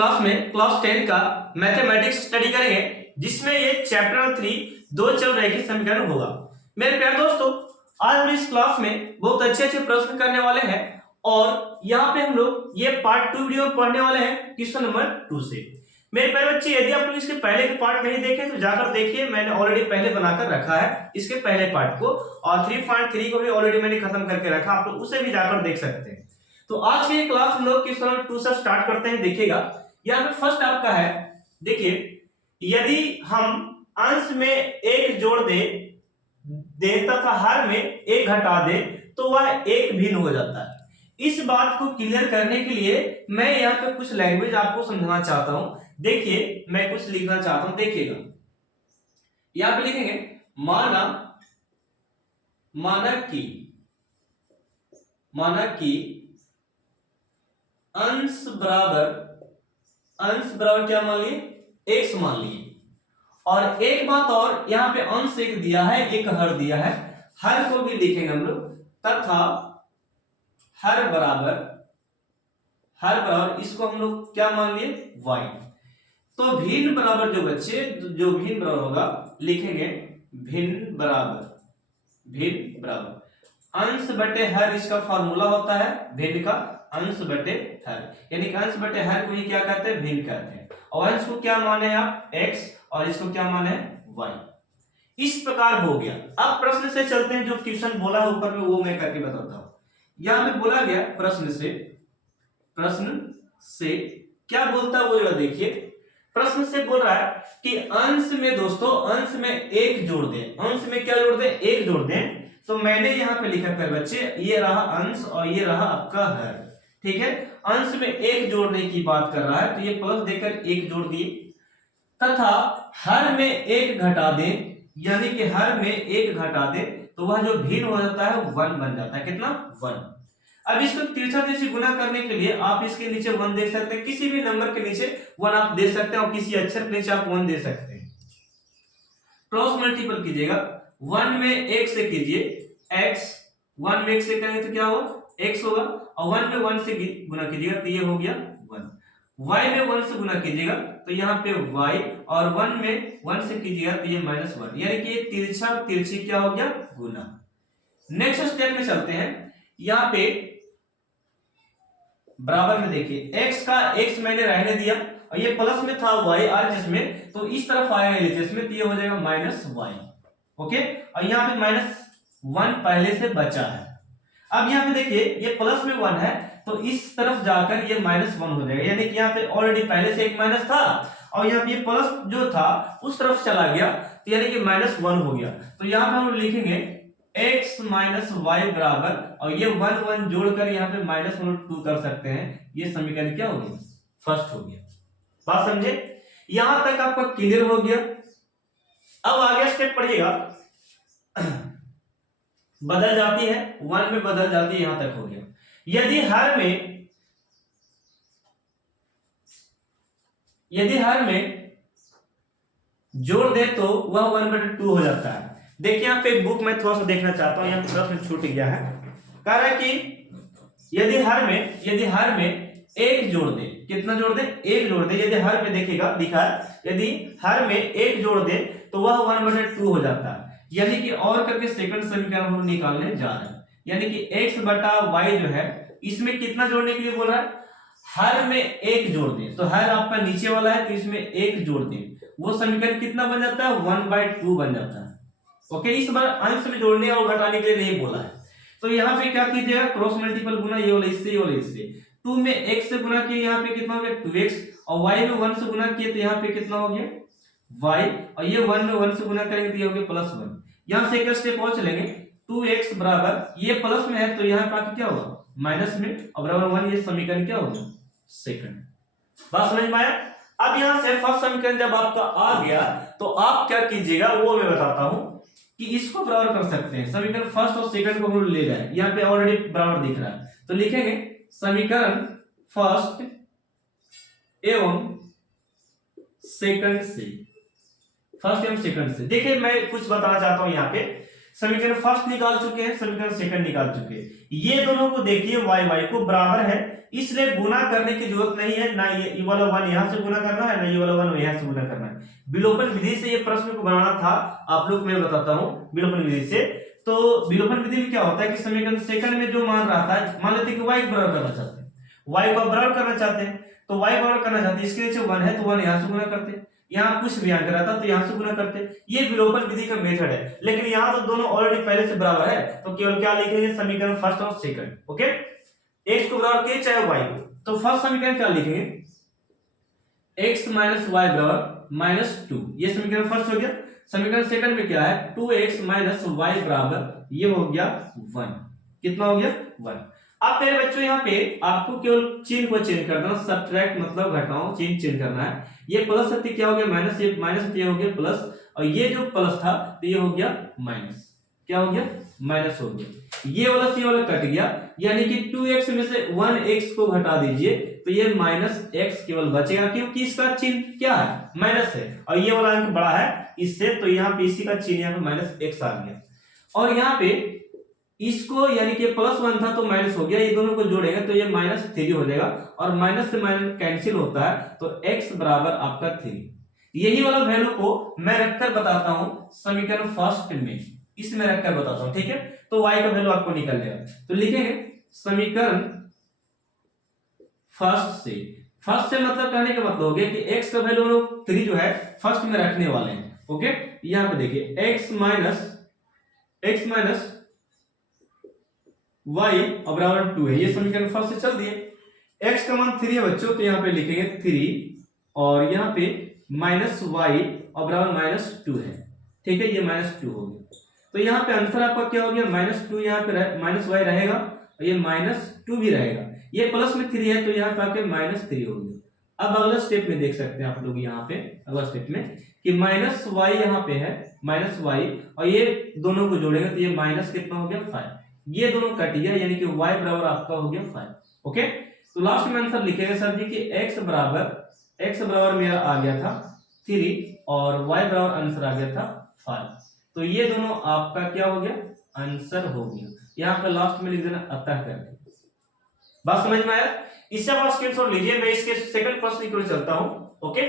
Class में class 10 का mathematics study करेंगे, जिसमें ये चैप्टर 3 दो चल रहे समीकरण होगा। मेरे प्यारे दोस्तों, आज हम इस क्लास में बहुत अच्छे अच्छे प्रश्न करने वाले हैं और यहाँ पे हम लोग ये पार्ट 2 वीडियो पढ़ने वाले हैं क्वेश्चन नंबर 2 से। मेरे प्यारे बच्चे, यदि आप लोग इसके पहले के पार्ट नहीं देखे तो जाकर देखिए, मैंने ऑलरेडी पहले बनाकर रखा है इसके पहले पार्ट को, और 3.3 को भी ऑलरेडी मैंने खत्म करके रखा, आप लोग उसे भी जाकर देख सकते हैं। तो आज की क्लास हम लोग क्वेश्चन नंबर 2 से स्टार्ट करते हैं। देखिएगा, यहाँ पे फर्स्ट आपका है, देखिए, यदि हम अंश में एक जोड़ दे तथा हर में एक घटा दे तो वह एक भिन्न हो जाता है। इस बात को क्लियर करने के लिए मैं यहाँ पे कुछ लैंग्वेज आपको समझाना चाहता हूं। देखिए, मैं कुछ लिखना चाहता हूं, देखिएगा, यहाँ पे लिखेंगे माना कि अंश बराबर क्या मान लिए, x मान लिए। और एक बात और, यहाँ पे अंश एक दिया है, एक हर दिया है, हर को भी लिखेंगे हम लोग, तथा हर बराबर इसको हम लोग क्या मान लिए, y। तो भिन्न बराबर जो बच्चे, जो भिन्न बराबर होगा, लिखेंगे भिन्न बराबर अंश बटे हर, इसका फॉर्मूला होता है भिन्न का, अंश बटे हर, यानी कि अंश बटे हर को ही क्या कहते हैं, भिन्न कहते हैं। और अंश को क्या माने हैं आप, x, और इसको क्या माने हैं, y। इस प्रकार हो गया। अब प्रश्न से चलते हैं, जो क्वेश्चन बोला है ऊपर में वो मैं करके बताता हूं। यहां पे बोला गया प्रश्न से क्या बोलता है वो जरा देखिए। प्रश्न से बोल रहा है कि अंश में दोस्तों, अंश में एक जोड़ दें, अंश में क्या जोड़ दें, एक जोड़ दें। तो मैंने यहाँ पे लिखा कर बच्चे, ये रहा अंश और ये रहा आपका हर, ठीक है। अंश में एक जोड़ने की बात कर रहा है, तो ये प्लस देकर एक जोड़ दिए, तथा हर में एक घटा दें, यानी कि हर में एक घटा दें तो वह जो भिन्न हो जाता है 1 बन जाता है। कितना, 1। अब इसको तिरछा तिरछी गुना करने के लिए आप इसके नीचे 1 दे सकते हैं, किसी भी नंबर के नीचे 1 आप दे सकते हैं, और किसी अक्षर के नीचे आप 1 दे सकते हैं। क्रॉस मल्टीपल कीजिएगा, 1 में 1 से कीजिए x, 1 में 1 से करेंगे तो क्या होगा, x होगा, और 1 में 1 से गुना कीजिएगा तो ये हो गया 1। y में 1 से गुना कीजिएगा तो यहाँ पे y, और 1 में 1 से कीजिएगा तो ये -1, यानी कि ये तिरछा तिरछी क्या हो गया, गुना। नेक्स्ट स्टेप में चलते हैं। यहाँ पे बराबर में देखिए, x का x मैंने रहने दिया, और ये प्लस में था y और जिसमें, तो इस तरफ आएगा इसमें, तो ये हो जाएगा -y, ओके। और यहाँ पे -1 पहले से बचा है। अब यहाँ पे देखिए, ये प्लस में 1 है, तो इस तरफ जाकर ये -1 हो जाएगा, यानी कि यहाँ पे ऑलरेडी पहले से एक माइनस था, और यहाँ पे ये प्लस जो था उस तरफ चला गया, तो यानी कि -1 हो गया। तो यहाँ पे हम लिखेंगे x -y बराबर, और ये 1 जोड़कर यहाँ पे -2 कर सकते हैं। ये समीकरण क्या हो गया, फर्स्ट हो गया। बात समझे, यहां तक आपका क्लियर हो गया। अब आगे स्टेप पढ़िएगा, बदल जाती है, 1 में बदल जाती है, यहां तक हो गया। यदि हर में जोड़ दे तो वह 1/2 हो जाता है। देखिए, यहाँ पे बुक में थोड़ा सा देखना चाहता हूं, यहाँ पे प्रश्न छूट गया है। कह रहा है कि यदि हर में एक जोड़ दे, कितना जोड़ दे, एक जोड़ दे। यदि हर में देखिएगा लिखा है, यदि हर में एक जोड़ दे तो वह 1/2 हो जाता है, यानी कि और करके सेकंड समीकरण हम निकालने जा रहे हैं। यानी कि x बटा y जो है, इसमें कितना जोड़ने के लिए बोल रहा है, हर में एक जोड़ दे। तो हर आपका नीचे वाला है, तो इसमें एक जोड़ दे, वो समीकरण कितना बन जाता है, 1/2 बन जाता है, ओके। इस बार अंश में जोड़ने और घटाने के लिए नहीं बोला है। तो यहाँ पे क्या कीजिएगा, क्रॉस मल्टीपल गुना, ये वाला इससे, ये वाला इससे। 2 में x से गुना किए, यहाँ पे कितना हो गया 2x, और y में 1 से गुना किए तो यहाँ पे कितना हो गया y, और ये 1 में 1 से गुना करेंगे तो ये हो गया +1। यहाँ से एक स्टेप और चलेंगे, 2x बराबर, ये प्लस में है तो यहाँ पे आके क्या होगा, माइनस में, और बराबर 1, ये समीकरण क्या होगा, सेकंड। बात समझ में आया। अब यहाँ से फर्स्ट समीकरण जब आपका आ गया तो आप क्या कीजिएगा वो मैं बताता हूं, कि इसको बराबर कर सकते हैं। समीकरण फर्स्ट और सेकंड को हम ले जाए, यहाँ पे ऑलरेडी बराबर दिख रहा है, तो लिखेंगे समीकरण फर्स्ट एवं सेकंड से। देखिए, मैं कुछ बताना चाहता हूं। यहाँ पे समीकरण फर्स्ट निकाल चुके हैं, समीकरण सेकंड निकाल चुके हैं। ये दोनों को देखिए, y को बराबर है, इसलिए गुना करने की जरूरत नहीं है, ना ये वाला 1 यहाँ से गुना करना है, ना ये वाला 1 यहाँ से गुना करना है। विलोपन विधि से ये प्रश्न को बनाना था, आप लोग मैं बताता हूँ विलोपन विधि से। तो विलोपन विधि में क्या होता है कि समीकरण सेकंड में जो मान रहा था, मान लेते कि y को बराबर करना चाहते हैं, y को बराबर करना चाहते हैं, तो y बराबर करना चाहते हैं, इसके नीचे 1 है तो 1 यहाँ से गुना करते हैं, यहाँ कुछ भी अंक रहता तो यहाँ से गुना करते। ये विलोपन विधि का मेथड है, लेकिन यहाँ तो दोनों ऑलरेडी पहले से बराबर है, तो केवल क्या लिखेंगे, समीकरण फर्स्ट और सेकंड। ओके, x को बराबर किए चाहे y को, तो फर्स्ट समीकरण क्या लिखेंगे, x माइनस वाई बराबर -2, ये समीकरण फर्स्ट हो गया। समीकरण सेकंड में क्या है, 2x माइनस वाई बराबर, ये हो गया 1, कितना हो गया 1। अब मेरे बच्चों यहाँ पे आपको केवल चिन्ह को चेंज कर देना, सब्ट्रैक्ट मतलब घटाओ, चिन्ह चेंज करना है। ये प्लस है क्या हो गया माइनस, ये माइनस है हो गया प्लस, और ये जो प्लस था तो ये हो गया माइनस, क्या हो गया माइनस हो गया, ये वाला सी वाला कट गया, यानी कि 2x में से 1x को घटा दीजिए तो ये -x केवल बचेगा, क्योंकि इसका चिन्ह क्या है माइनस है, और ये वाला अंक बड़ा है इससे, तो यहाँ पे इसी का चिन्ह यहाँ पे -x आ गया। और यहाँ पे इसको यानी कि +1 था तो माइनस हो गया, ये दोनों को जोड़ेंगे तो ये -3 हो जाएगा, और माइनस से माइनस कैंसिल होता है, तो x बराबर आपका 3। यही वाला वैल्यू को मैं रखकर बताता हूं समीकरण फर्स्ट में, इसमें रखकर बताता हूं, ठीक है। तो y का वैल्यू आपको निकल जाएगा, तो लिखेंगे समीकरण फर्स्ट से मतलब कहने का मतलब हो गया कि x का वैल्यू हम लोग 3 जो है फर्स्ट में रखने वाले हैं। ओके, यहां पे देखिए x माइनस y और बराबर 2 है, ये समीकरण फर्स्ट से चल दिए। x का मान 3 है बच्चों, तो यहाँ पे लिखेंगे 3, और यहाँ पे -y और बराबर -2 है, ठीक है, ये -2 हो गया। तो यहाँ पे आंसर आपका क्या हो गया, -2, यहाँ पे -y रहेगा, और ये -2 भी रहेगा, ये प्लस में 3 है तो यहाँ पे आके -3 हो गया। अब अगला स्टेप में देख सकते हैं आप लोग, यहाँ पे अगला स्टेप में कि -y यहाँ पे है -y, और ये दोनों को जोड़ेंगे तो ये माइनस कितना हो गया 5, ये दोनों कट गया, यानी कि y बराबर आपका हो गया 5। ओके, तो लास्ट में आंसर लिखेंगे सर जी कि x बराबर मेरा आ गया था 3, और y बराबर आंसर आ गया था 5, तो ये दोनों आपका क्या हो गया आंसर हो गया। यहाँ पे लास्ट में लिख देना अतः करके। बात समझ में आया, इससे आप स्क्रीनशॉट लीजिए, मैं इसके सेकंड प्रश्न की ओर चलता हूं। ओके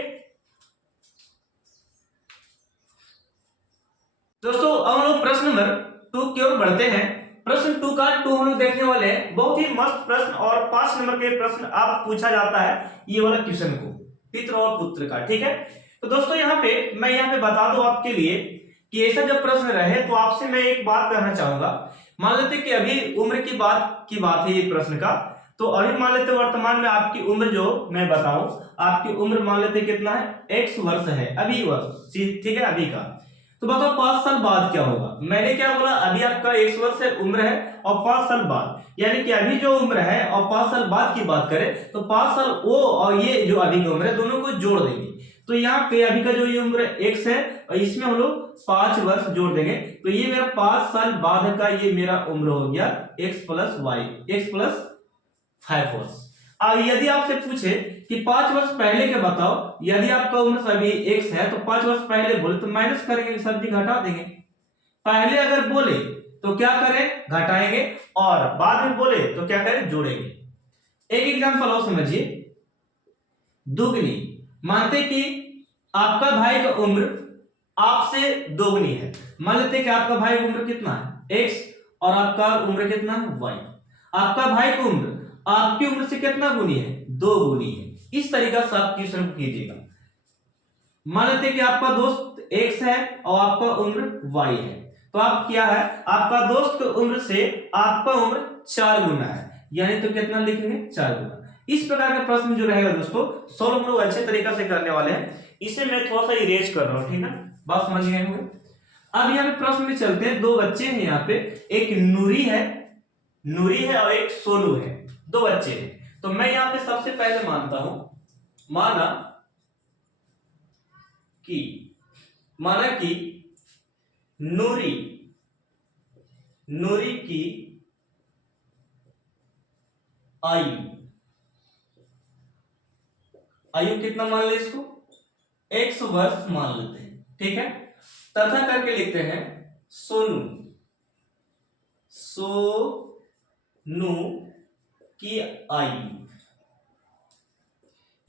दोस्तों, अब हम लोग प्रश्न नंबर 2 की ओर बढ़ते हैं। प्रश्न 2 का 2 हम लोग देखने वाले हैं, बहुत ही मस्त प्रश्न, और 5 नंबर के प्रश्न आप पूछा जाता है ये वाला क्वेश्चन को, पितृ और पुत्र का, ठीक है। तो दोस्तों यहाँ पे मैं बता दूं आपके लिए कि ऐसा जब प्रश्न रहे तो आपसे मैं एक बात कहना चाहूंगा। मान लेते कि अभी उम्र की बात है ये प्रश्न का, तो अभी मान लेते वर्तमान में आपकी उम्र जो मैं बताऊं, आपकी उम्र मान लेते कितना है, x वर्ष है, अभी वर्ष, ठीक है, अभी का। तो बताओ 5 साल बाद क्या होगा। मैंने क्या बोला, अभी आपका x वर्ष है, उम्र है, और 5 साल बाद, यानी कि अभी जो उम्र है और 5 साल बाद की बात करें तो 5 साल वो और ये जो अभी की उम्र है दोनों को जोड़ देंगे, तो यहाँ पे अभी का जो ये उम्र x है और इसमें हम लोग 5 वर्ष जोड़ देंगे, तो ये मेरा 5 साल बाद का ये मेरा उम्र हो गया x प्लस 5 वर्ष। अब यदि आपसे पूछे कि 5 वर्ष पहले के बताओ, यदि आपका उम्र अभी x है तो 5 वर्ष पहले बोले तो माइनस करेंगे, सब्जी घटा देंगे। पहले अगर बोले तो क्या करें, घटाएंगे, और बाद में बोले तो क्या करें, जोड़ेंगे। एक एग्जांपल और समझिए, दुगनी, मानते कि आपका भाई का उम्र आपसे दोगुनी है, मान लेते कि आपका भाई का उम्र कितना है x, और आपका उम्र कितना है y। आपका भाई का उम्र आपकी उम्र से कितना गुनी है, 2 गुनी है। इस तरीका से आप क्वेश्चन को कीजिएगा। मान लेते कि आपका दोस्त x है और आपका उम्र y है, तो आप क्या है, आपका दोस्त की उम्र से आपका उम्र 4 गुना है, यानी तो कितना लिखेंगे 4 गुना। इस प्रकार का प्रश्न जो रहेगा दोस्तों, सॉल्व हम लोग अच्छे तरीका से करने वाले हैं। इसे मैं थोड़ा सा इरेज कर रहा हूं, ठीक है, बात समझ गए होंगे। अब यहाँ पे प्रश्न में चलते हैं, 2 बच्चे हैं यहाँ पे, एक नूरी है और एक सोनू है, 2 बच्चे हैं। तो मैं यहाँ पे सबसे पहले मानता हूं, माना कि नूरी की आयु कितना मान ले, इसको x वर्ष मान लेते हैं, ठीक है। तथा करके लिखते हैं सोनू की आयु,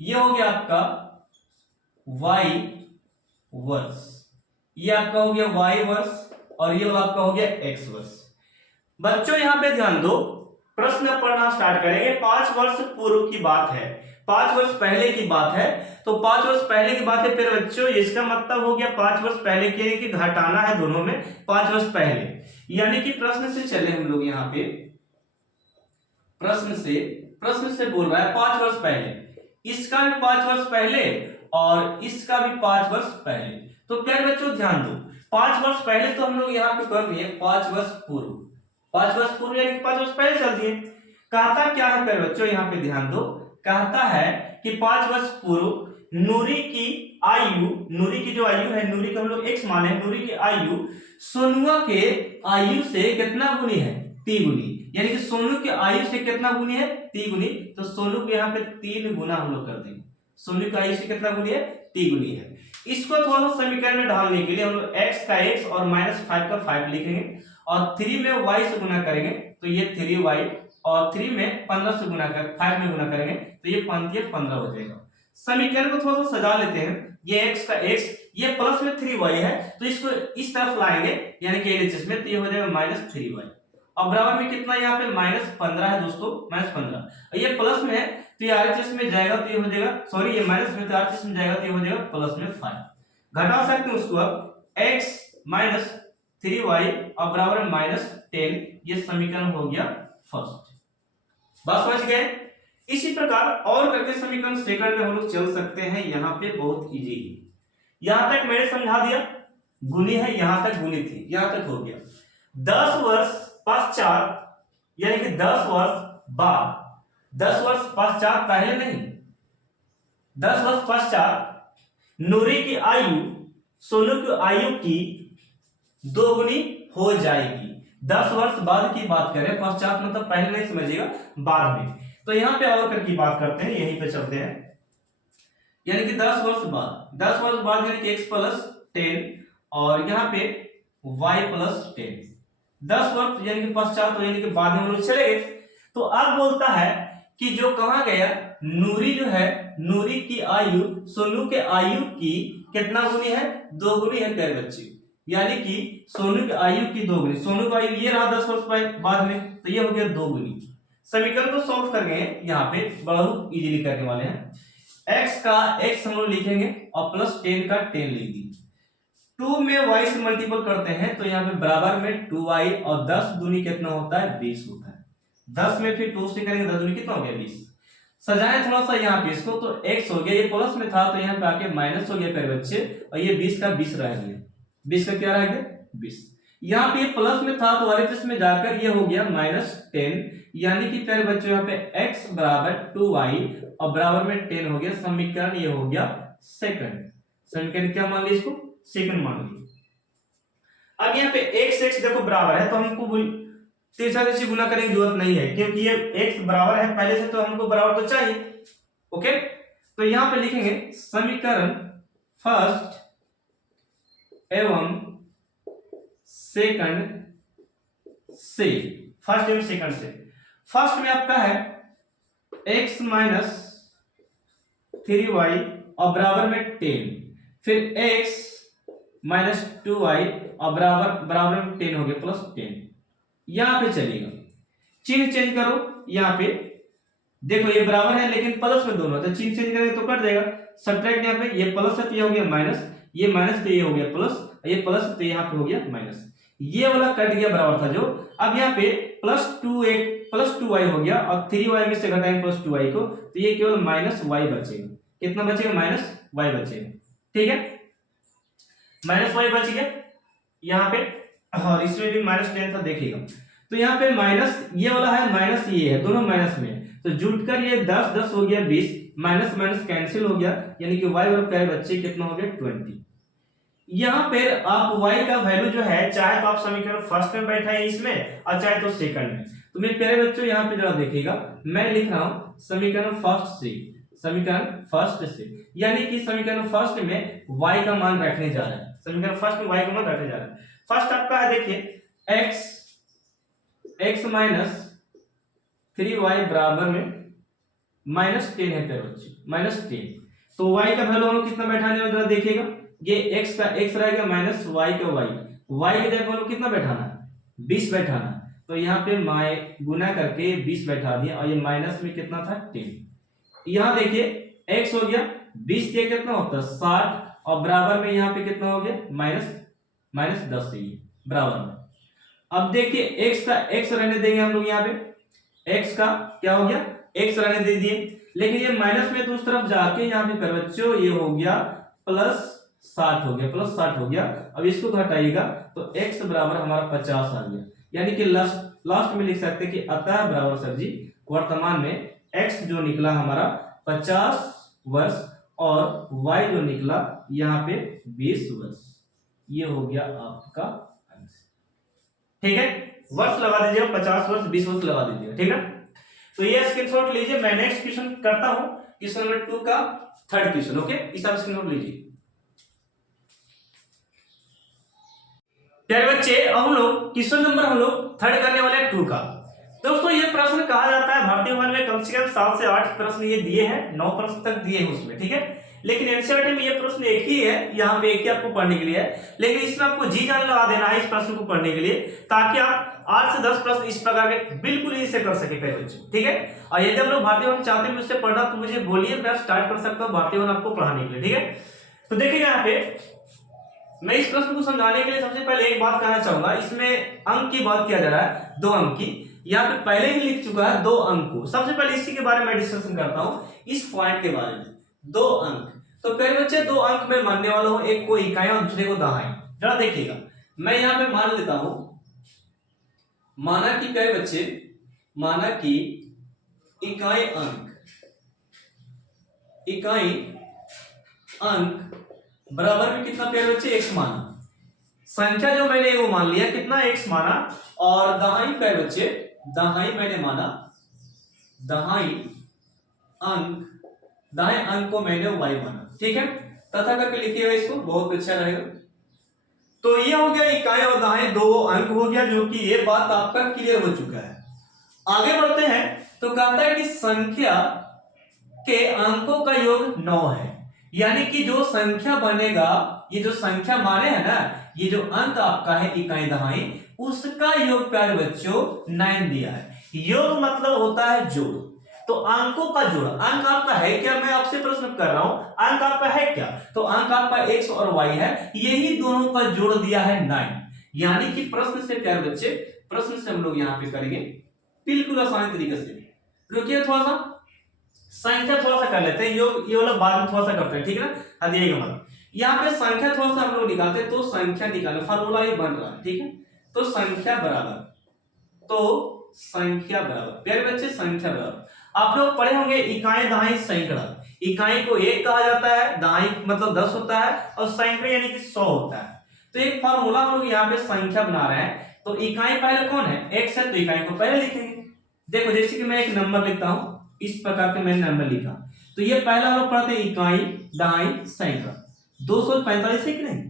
ये हो गया आपका y वर्स, ये आपका हो गया y वर्स, और ये आपका हो गया x वर्स। बच्चों यहां पे ध्यान दो, प्रश्न पढ़ना स्टार्ट करेंगे। 5 वर्ष पूर्व की बात है, 5 वर्ष पहले की बात है, तो 5 वर्ष पहले की बात है। फिर बच्चों इसका मतलब हो गया 5 वर्ष पहले के कि घटाना है दोनों में 5 वर्ष पहले, यानी कि प्रश्न से चले हम लोग यहाँ पे, प्रश्न से बोल रहा है 5 वर्ष पहले, इसका भी 5 वर्ष पहले और इसका भी 5 वर्ष पहले। तो प्यारे बच्चों ध्यान दो, 5 वर्ष पहले तो हम लोग यहाँ पे कर दिए 5 वर्ष पूर्व, 5 वर्ष पूर्व यानी 5 वर्ष पहले चल दिए। कहता क्या है प्यारे बच्चों, यहाँ पे ध्यान दो, कहता है कि 5 वर्ष पूर्व नूरी की आयु, नूरी की जो आयु है, नूरी को हम लोग x माने, नूरी की आयु सोनुआ के आयु से कितना गुनी है, 3 गुनी, यानी कि सोनू की आयु से कितना गुनी है, 3 गुनी। तो सोनू को यहाँ पे 3 गुना हम लोग कर देंगे, सोनू की आयु से कितना गुनी है, 3 गुनी है। इसको थोड़ा सा समीकरण में ढालने के लिए हम लोग x का x और -5 का 5 लिखेंगे, और 3 में y से गुना करेंगे तो ये 3y, और 3 में 15 से गुना कर 5 में गुना करेंगे तो ये 15 हो जाएगा। समीकरण को थोड़ा सा सजा लेते हैं, ये x का x, ये प्लस में 3y है तो इसको इस तरफ लाएंगे यानी कि LHS में, तो ये हो जाएगा -3y, और बराबर में कितना यहाँ पे -15 है दोस्तों, -15, ये प्लस में है तो ये RHS में जाएगा तो ये हो जाएगा, सॉरी ये माइनस में तो RHS में जाएगा तो ये हो जाएगा प्लस में 5। घटा सकते हैं उसको अब, x - 3y और बराबर में -10, ये समीकरण हो गया फर्स्ट। बात समझ गए। इसी प्रकार और करके समीकरण सेकंड में हम लोग चल सकते हैं, यहाँ पे बहुत इजी है। यहां तक मैंने समझा दिया, गुनी है, यहां तक गुनी थी, यहां तक हो गया। 10 वर्ष पश्चात यानी कि 10 वर्ष बाद, 10 वर्ष पश्चात पहले नहीं, 10 वर्ष पश्चात नूरी की आयु सोनू की आयु की 2 गुनी हो जाएगी। 10 वर्ष बाद की बात करें, पश्चात मतलब पहले नहीं समझिएगा, बाद में। तो यहां पे और करके बात करते हैं, यहीं पे चलते हैं, यानी कि 10 वर्ष बाद, 10 वर्ष बाद यानी कि x + 10 और यहाँ पे y + 10, 10 वर्ष यानी कि पश्चात यानी कि बाद में हम लोग चले गए। तो अब बोलता है कि जो कहा गया, नूरी जो है, नूरी की आयु सोनू के आयु की कितना गुनी है, 2 गुनी है प्यारे बच्चे, यानी कि सोनू की आयु की 2 गुनी, सोनू का आयु ये रहा 10 वर्ष बाद में, तो ये हो गया 2 गुनी। समीकरण को सॉल्व कर गए, यहाँ पे बहुत इजीली करने वाले हैं। x का x हम लोग लिखेंगे और +10 का 10 लिख दी, 2 में y से मल्टीपल करते हैं तो यहाँ पे बराबर में 2y, और 10 दूनी कितना होता है, 20 होता है। 10 में फिर 2 से करेंगे 10 दूनी कितना हो गया, 20। सजाएं थोड़ा सा यहाँ पे इसको, तो x हो गया, ये प्लस में था तो यहाँ पे आके माइनस हो गया प्यारे बच्चे, और ये 20 का 20 रह गया, 20 का क्या रह गया, 20। यहाँ पे प्लस में था तो RHS में जाकर ये हो गया -10, यानी कि प्यारे बच्चों यहाँ पे x बराबर 2y और बराबर में 10 हो गया। समीकरण ये हो गया सेकंड, समीकरण क्या मान लिया इसको, सेकंड मान लिया। अब यहाँ पे x देखो बराबर है तो हमको तिरछा तिरछी गुना करने की जरूरत नहीं है, क्योंकि ये x बराबर है पहले से, तो हमको बराबर तो चाहिए। ओके, तो यहाँ पे लिखेंगे समीकरण फर्स्ट एवं सेकंड से, फर्स्ट एवं सेकंड से। फर्स्ट में आपका है x - 3y और बराबर में 10, फिर x - 2y और बराबर में 10 हो गया +10। यहां पे चलेगा, चिन्ह चेंज करो, यहाँ पे देखो ये बराबर है लेकिन प्लस में दोनों, तो चिन्ह चेंज करेंगे तो कट जाएगा। सब्ट्रैक्ट यहाँ पे, ये प्लस है तो ये हो गया माइनस, ये माइनस तो ये हो गया प्लस, ये प्लस तो यहाँ पे हो गया माइनस, ये वाला कट गया बराबर था जो। अब यहाँ पे +2y हो गया और 3y में से घटाएंगे +2y को, तो ये केवल -y बचेगा। कितना बचेगा, -y बचेगा, ठीक है, -y बच गया यहाँ पे, और इसमें भी -10 था देखिएगा। तो यहाँ पे माइनस ये वाला है, माइनस ये है, दोनों माइनस में, तो जुटकर ये 10 10 हो गया 20, माइनस माइनस कैंसिल हो गया, यानी कि y और प्यारे बच्चे कितना हो गया 20। यहाँ पे आप y का वैल्यू जो है, चाहे तो आप समीकरण फर्स्ट में बैठाए इसमें और चाहे तो सेकंड में। तो मेरे प्यारे बच्चों यहाँ पे जरा देखिएगा, मैं लिख रहा हूँ समीकरण फर्स्ट से, समीकरण फर्स्ट से, यानी कि समीकरण फर्स्ट में y का मान रखने जा रहा है, समीकरण फर्स्ट में y का मान रखने जा रहा है। फर्स्ट आपका है देखिए x - 3y बराबर में -10 है प्यारे बच्चे, -10। तो y का वैल्यू हम लोग कितना बैठाने वाले जरा देखिएगा, ये x का x रहेगा माइनस y का y, y की जगह हम लोग कितना बैठाना है, 20 बैठाना। तो यहाँ पे गुना करके 20 बैठा दिया और ये माइनस में कितना था 10। यहाँ देखिए x हो गया 20 दिया कितना होता है 60 और बराबर में यहाँ पे कितना हो गया -10 से ये बराबर में। अब देखिए x का x रहने देंगे हम लोग, यहाँ पे x का क्या हो गया x रहने दे दिए, लेकिन ये माइनस में तो उस तरफ जाके यहाँ पे कर बच्चों ये हो गया +60 हो गया, +60 हो गया। अब इसको घटाइएगा तो x बराबर हमारा 50 आ गया, यानी कि लास्ट में लिख सकते हैं कि अतः बराबर सर जी वर्तमान में x जो निकला हमारा 50 वर्ष और y जो निकला यहाँ पे 20 वर्ष। ये हो गया आपका आंसर, ठीक है। वर्ष लगा दीजिएगा, 50 वर्ष 20 वर्ष लगा दीजिएगा, ठीक है। तो ये स्क्रीनशॉट लीजिए, मैं नेक्स्ट क्वेश्चन करता हूं, क्वेश्चन नंबर 2 का थर्ड क्वेश्चन, ओके। इस आप स्क्रीनशॉट लीजिए प्यारे बच्चे। अब हम लोग क्वेश्चन नंबर हम लोग थर्ड करने वाले हैं 2 का। दोस्तों ये प्रश्न कहा जाता है भारतीय वन में कम से कम 7 से 8 प्रश्न ये दिए हैं, 9 प्रश्न तक दिए हैं उसमें, ठीक है। लेकिन एनसीईआरटी में ये प्रश्न एक ही है, यहाँ पे एक ही आपको पढ़ने के लिए है, लेकिन इसमें आपको जी जान लगा देना है इस प्रश्न को पढ़ने के लिए, ताकि आप 8 से 10 प्रश्न इस प्रकार के बिल्कुल इजी से कर सके प्यारे बच्चों, ठीक है। और यदि हम लोग भारतीय वन चाहते हैं मुझसे पढ़ना तो मुझे बोलिए, मैं स्टार्ट कर सकता हूँ भारतीय वन आपको पढ़ाने के लिए, ठीक है। तो देखिएगा यहाँ पे मैं इस प्रश्न को समझाने के लिए सबसे पहले एक बात कहना चाहूंगा, इसमें अंक की बात किया जा रहा है 2 अंक की, यहाँ पे पहले ही लिख चुका है 2 अंक को। सबसे पहले इसी के बारे में डिस्कशन करता हूँ, इस पॉइंट के बारे में 2 अंक। तो प्यारे बच्चे 2 अंक में मानने वाला हूं, एक को इकाई और दूसरे को दहाई। जरा देखिएगा मैं यहाँ पे मान लेता हूं, माना कि प्यारे बच्चे माना कि इकाई अंक बराबर में कितना प्यारे बच्चे x माना, संख्या जो मैंने वो मान लिया कितना x माना, और दहाई प्यारे बच्चे दहाई मैंने माना, दहाई अंक को मैंने y माना, ठीक है। तथा करके लिखिएगा इसको, बहुत अच्छा रहेगा। तो ये हो गया इकाई और दहाई 2 अंक हो गया, जो कि ये बात आपका क्लियर हो चुका है। आगे बढ़ते हैं तो कहता है कि संख्या के अंकों का योग 9 है, यानी कि जो संख्या बनेगा, ये जो संख्या माने है ना, ये जो अंक आपका है इकाई दहाई, उसका योग प्यारे बच्चों 9 दिया है। योग मतलब होता है जोड़, तो अंकों का जोड़। अंक आपका है क्या, मैं आपसे प्रश्न कर रहा हूं, अंक आपका है क्या, तो अंक आपका x और y है, यही दोनों का जोड़ दिया है 9। यानी कि प्रश्न से प्यारे बच्चे, प्रश्न से हम लोग यहाँ पे करेंगे बिल्कुल आसान तरीके से। रुकिए थोड़ा सा, संख्या थोड़ा सा कर लेते हैं, योग ये वाला बाद में थोड़ा सा करते हैं, ठीक है ना। हदिएगा मत, यहाँ पे संख्या थोड़ा सा हम लोग निकालते हैं, तो संख्या निकालने फार्मूला ये बन रहा है, ठीक है। तो संख्या बराबर प्यारे बच्चे संख्या बराबर, आप लोग पढ़े होंगे इकाई दहाई सैकड़ा। इकाई को 1 कहा जाता है, दहाई मतलब 10 होता है, और सैकड़ा यानी कि 100 होता है। तो एक फार्मूला हम लोग यहाँ पे संख्या बना रहे हैं, तो इकाई पहले कौन है, x है, तो इकाई को पहले लिखेंगे। देखो जैसे कि मैं एक नंबर लिखता हूं, इस प्रकार के मैंने नंबर लिखा, तो ये पहला हम लोग पढ़ते हैं इकाई दहाई सैकड़ा, 245 है कि नहीं,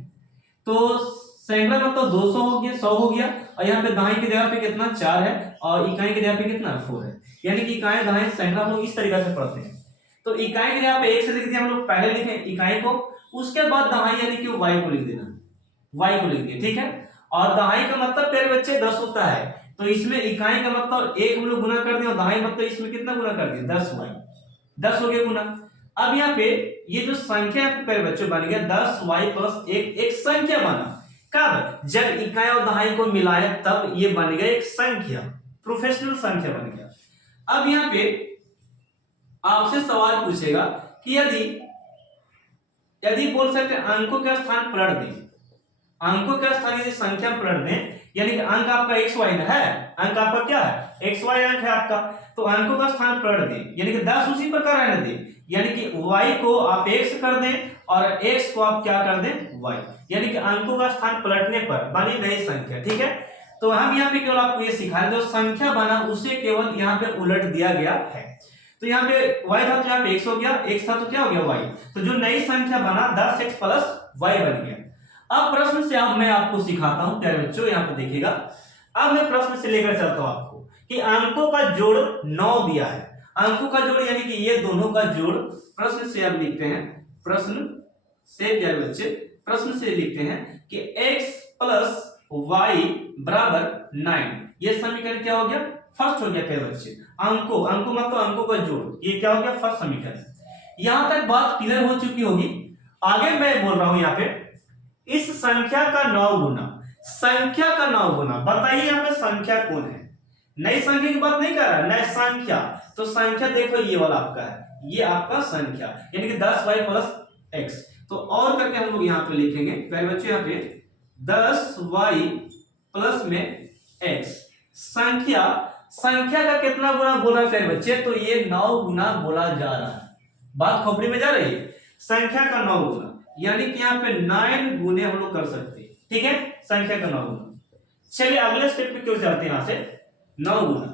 तो सैकड़ा मतलब 200 हो गया, 100 हो गया, और यहाँ पे दहाई की जगह पे कितना 4 है, और इकाई की जगह पे कितना 4 है, यानी कि इकाई दहाई सैकड़ा हम लोग इस तरीके से पढ़ते हैं। तो इकाई की जगह पे 1 से लिख दिया हम लोग, पहले लिखे इकाई को, उसके बाद दहाई यानी कि y को लिख देना, y को लिख दिया, ठीक है। और दहाई का मतलब प्यारे बच्चे 10 होता है, तो इसमें इकाई का मतलब 1 हम लोग गुना कर दिया, और दहाई मतलब इसमें कितना गुना कर दिया 10y, 10 हो गया गुना। अब यहाँ पे ये जो संख्या प्यारे बच्चों बन गया 10y + 1, एक संख्या बना। कब, जब इकाई और दहाई को मिलाया तब ये बन गया एक संख्या, प्रोफेशनल संख्या बन गया। अब यहाँ पे आपसे सवाल पूछेगा कि यदि बोल सकते हैं अंकों के स्थान पलट दें, अंकों के स्थान यदि संख्या पलट दें, यानी कि अंक आपका x y है, अंक आपका क्या है x y अंक है आपका, तो अंकों का स्थान पलट दें, यानी कि 10 उसी प्रकार रहने दें, यानी कि y को आप x कर दें और x को आप क्या कर दें y, यानी कि अंकों का स्थान पलटने पर बनी नई संख्या, ठीक है। तो हम यहाँ पे केवल आपको ये सिखाएं, जो संख्या बना उसे केवल यहाँ पे उलट दिया गया है। तो यहाँ पे y था तो यहाँ पे x हो गया, x था तो क्या हो गया y, तो जो नई संख्या बना 10x + y बन गया। अब प्रश्न से अब मैं आपको सिखाता हूं प्यारे बच्चों, यहाँ पे देखिएगा। अब मैं प्रश्न से लेकर चलता हूं आपको कि अंकों का जोड़ 9 दिया है, अंकों का जोड़ यानी कि ये दोनों का जोड़ प्रश्न से अब लिखते हैं, प्रश्न से क्या बच्चे, प्रश्न से लिखते हैं कि x प्लस वाई बराबर 9। ये समीकरण क्या हो गया, फर्स्ट हो गया। फिर बच्चे अंकों मतलब अंकों का जोड़, ये क्या हो गया, फर्स्ट समीकरण। यहां तक बात क्लियर हो चुकी होगी। आगे मैं बोल रहा हूं यहाँ पे इस संख्या का 9 गुना, संख्या का 9 गुना। बताइए यहाँ पे संख्या कौन है, नई संख्या की बात नहीं कर रहा, नई संख्या। तो संख्या देखो ये वाला आपका है, ये आपका संख्या यानी कि 10y प्लस x। तो और करके हम लोग यहाँ पे लिखेंगे पहले बच्चे, यहाँ पे 10y प्लस में x। संख्या का कितना गुना बोल रहा है प्यारे बच्चे, तो ये 9 गुना बोला जा रहा है। बात खोपड़ी में जा रही है, संख्या का 9 गुना यानी कि यहाँ पे 9 गुने हम लोग कर सकते हैं, ठीक है, संख्या का 9 गुना। चलिए अगले स्टेप पे क्यों चलते हैं, यहां से 9 गुना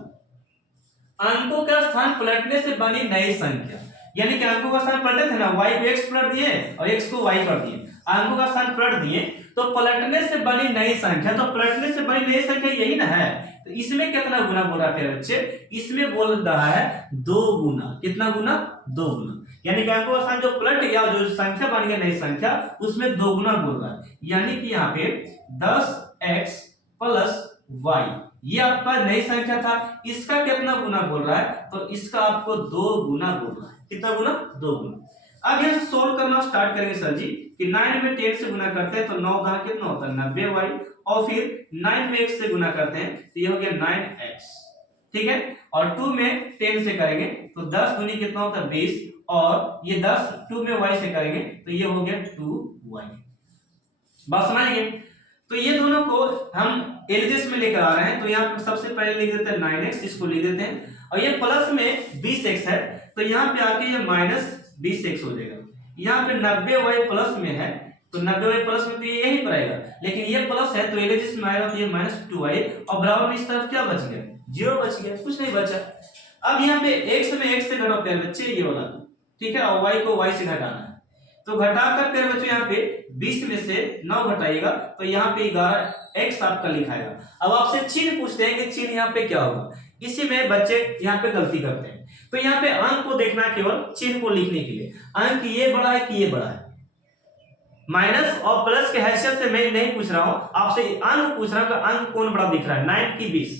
अंकों का स्थान पलटने से बनी नई संख्या। यानी कि अंकों का स्थान पलटे थे ना, y को x पलट दिए और x को y पलट दिए, अंकों का स्थान पलट दिए तो पलटने से बनी नई संख्या। तो पलटने से बनी नई संख्या यही ना है, तो इसमें कितना गुना बोल रहा है बच्चे, इसमें बोल रहा है 2 गुना। कितना गुना, 2 गुना। यानी कि अंकों का स्थान जो पलट गया, जो संख्या बन गया नई संख्या, उसमें 2 गुना बोल रहा है। यानी कि यहाँ पे 10x प्लस y ये आपका नई संख्या था, इसका कितना गुना बोल रहा है, तो इसका आपको 2 गुना बोल रहा है। कितना गुना, 2 गुना। अब यहां से सोल्व करना स्टार्ट करेंगे सर जी कि 9 में 10 से गुना करते हैं तो 9 का कितना होता है 90y, और फिर 9 में x से गुना करते हैं तो ये हो गया 9x, ठीक है। और 2 में 10 से करेंगे तो 10 दूनी कितना होता है 20, और ये 10 2 में y से करेंगे तो ये हो गया 2y। बात समझिए। तो ये दोनों को हम एलजेस में लेकर आ रहे हैं, तो यहाँ पे सबसे पहले लिख देते हैं 9x, इसको लिख देते हैं, और ये प्लस में 20x है तो यहाँ पे आके ये माइनस 20x हो जाएगा। यहाँ पे 90y प्लस में है तो 90y प्लस में तो ये यही पर आएगा, लेकिन ये प्लस है तो एलजेस में आएगा तो ये माइनस 2y, और बराबर में इस तरफ क्या बच गया, 0 बच गया, कुछ नहीं बचा। अब यहाँ पे x में x से घटाओ प्यारे बच्चे, ये वाला, ठीक है, और y को y से घटाना है। तो घटाकर प्यारे बच्चों यहाँ पे 20 में से 9 घटाइएगा तो यहाँ पे 11x आपका लिखाएगा। अब आपसे चिन्ह पूछते हैं कि चिन्ह यहाँ पे क्या होगा, इसी में बच्चे यहाँ पे गलती करते हैं। तो यहाँ पे अंक को देखना है, केवल चिन्ह को लिखने के लिए अंक ये बड़ा है कि ये बड़ा है। माइनस और प्लस के हैसियत से मैं नहीं पूछ रहा हूं, आपसे अंक पूछ रहा हूं कि अंक कौन बड़ा दिख रहा है, 9 की 20।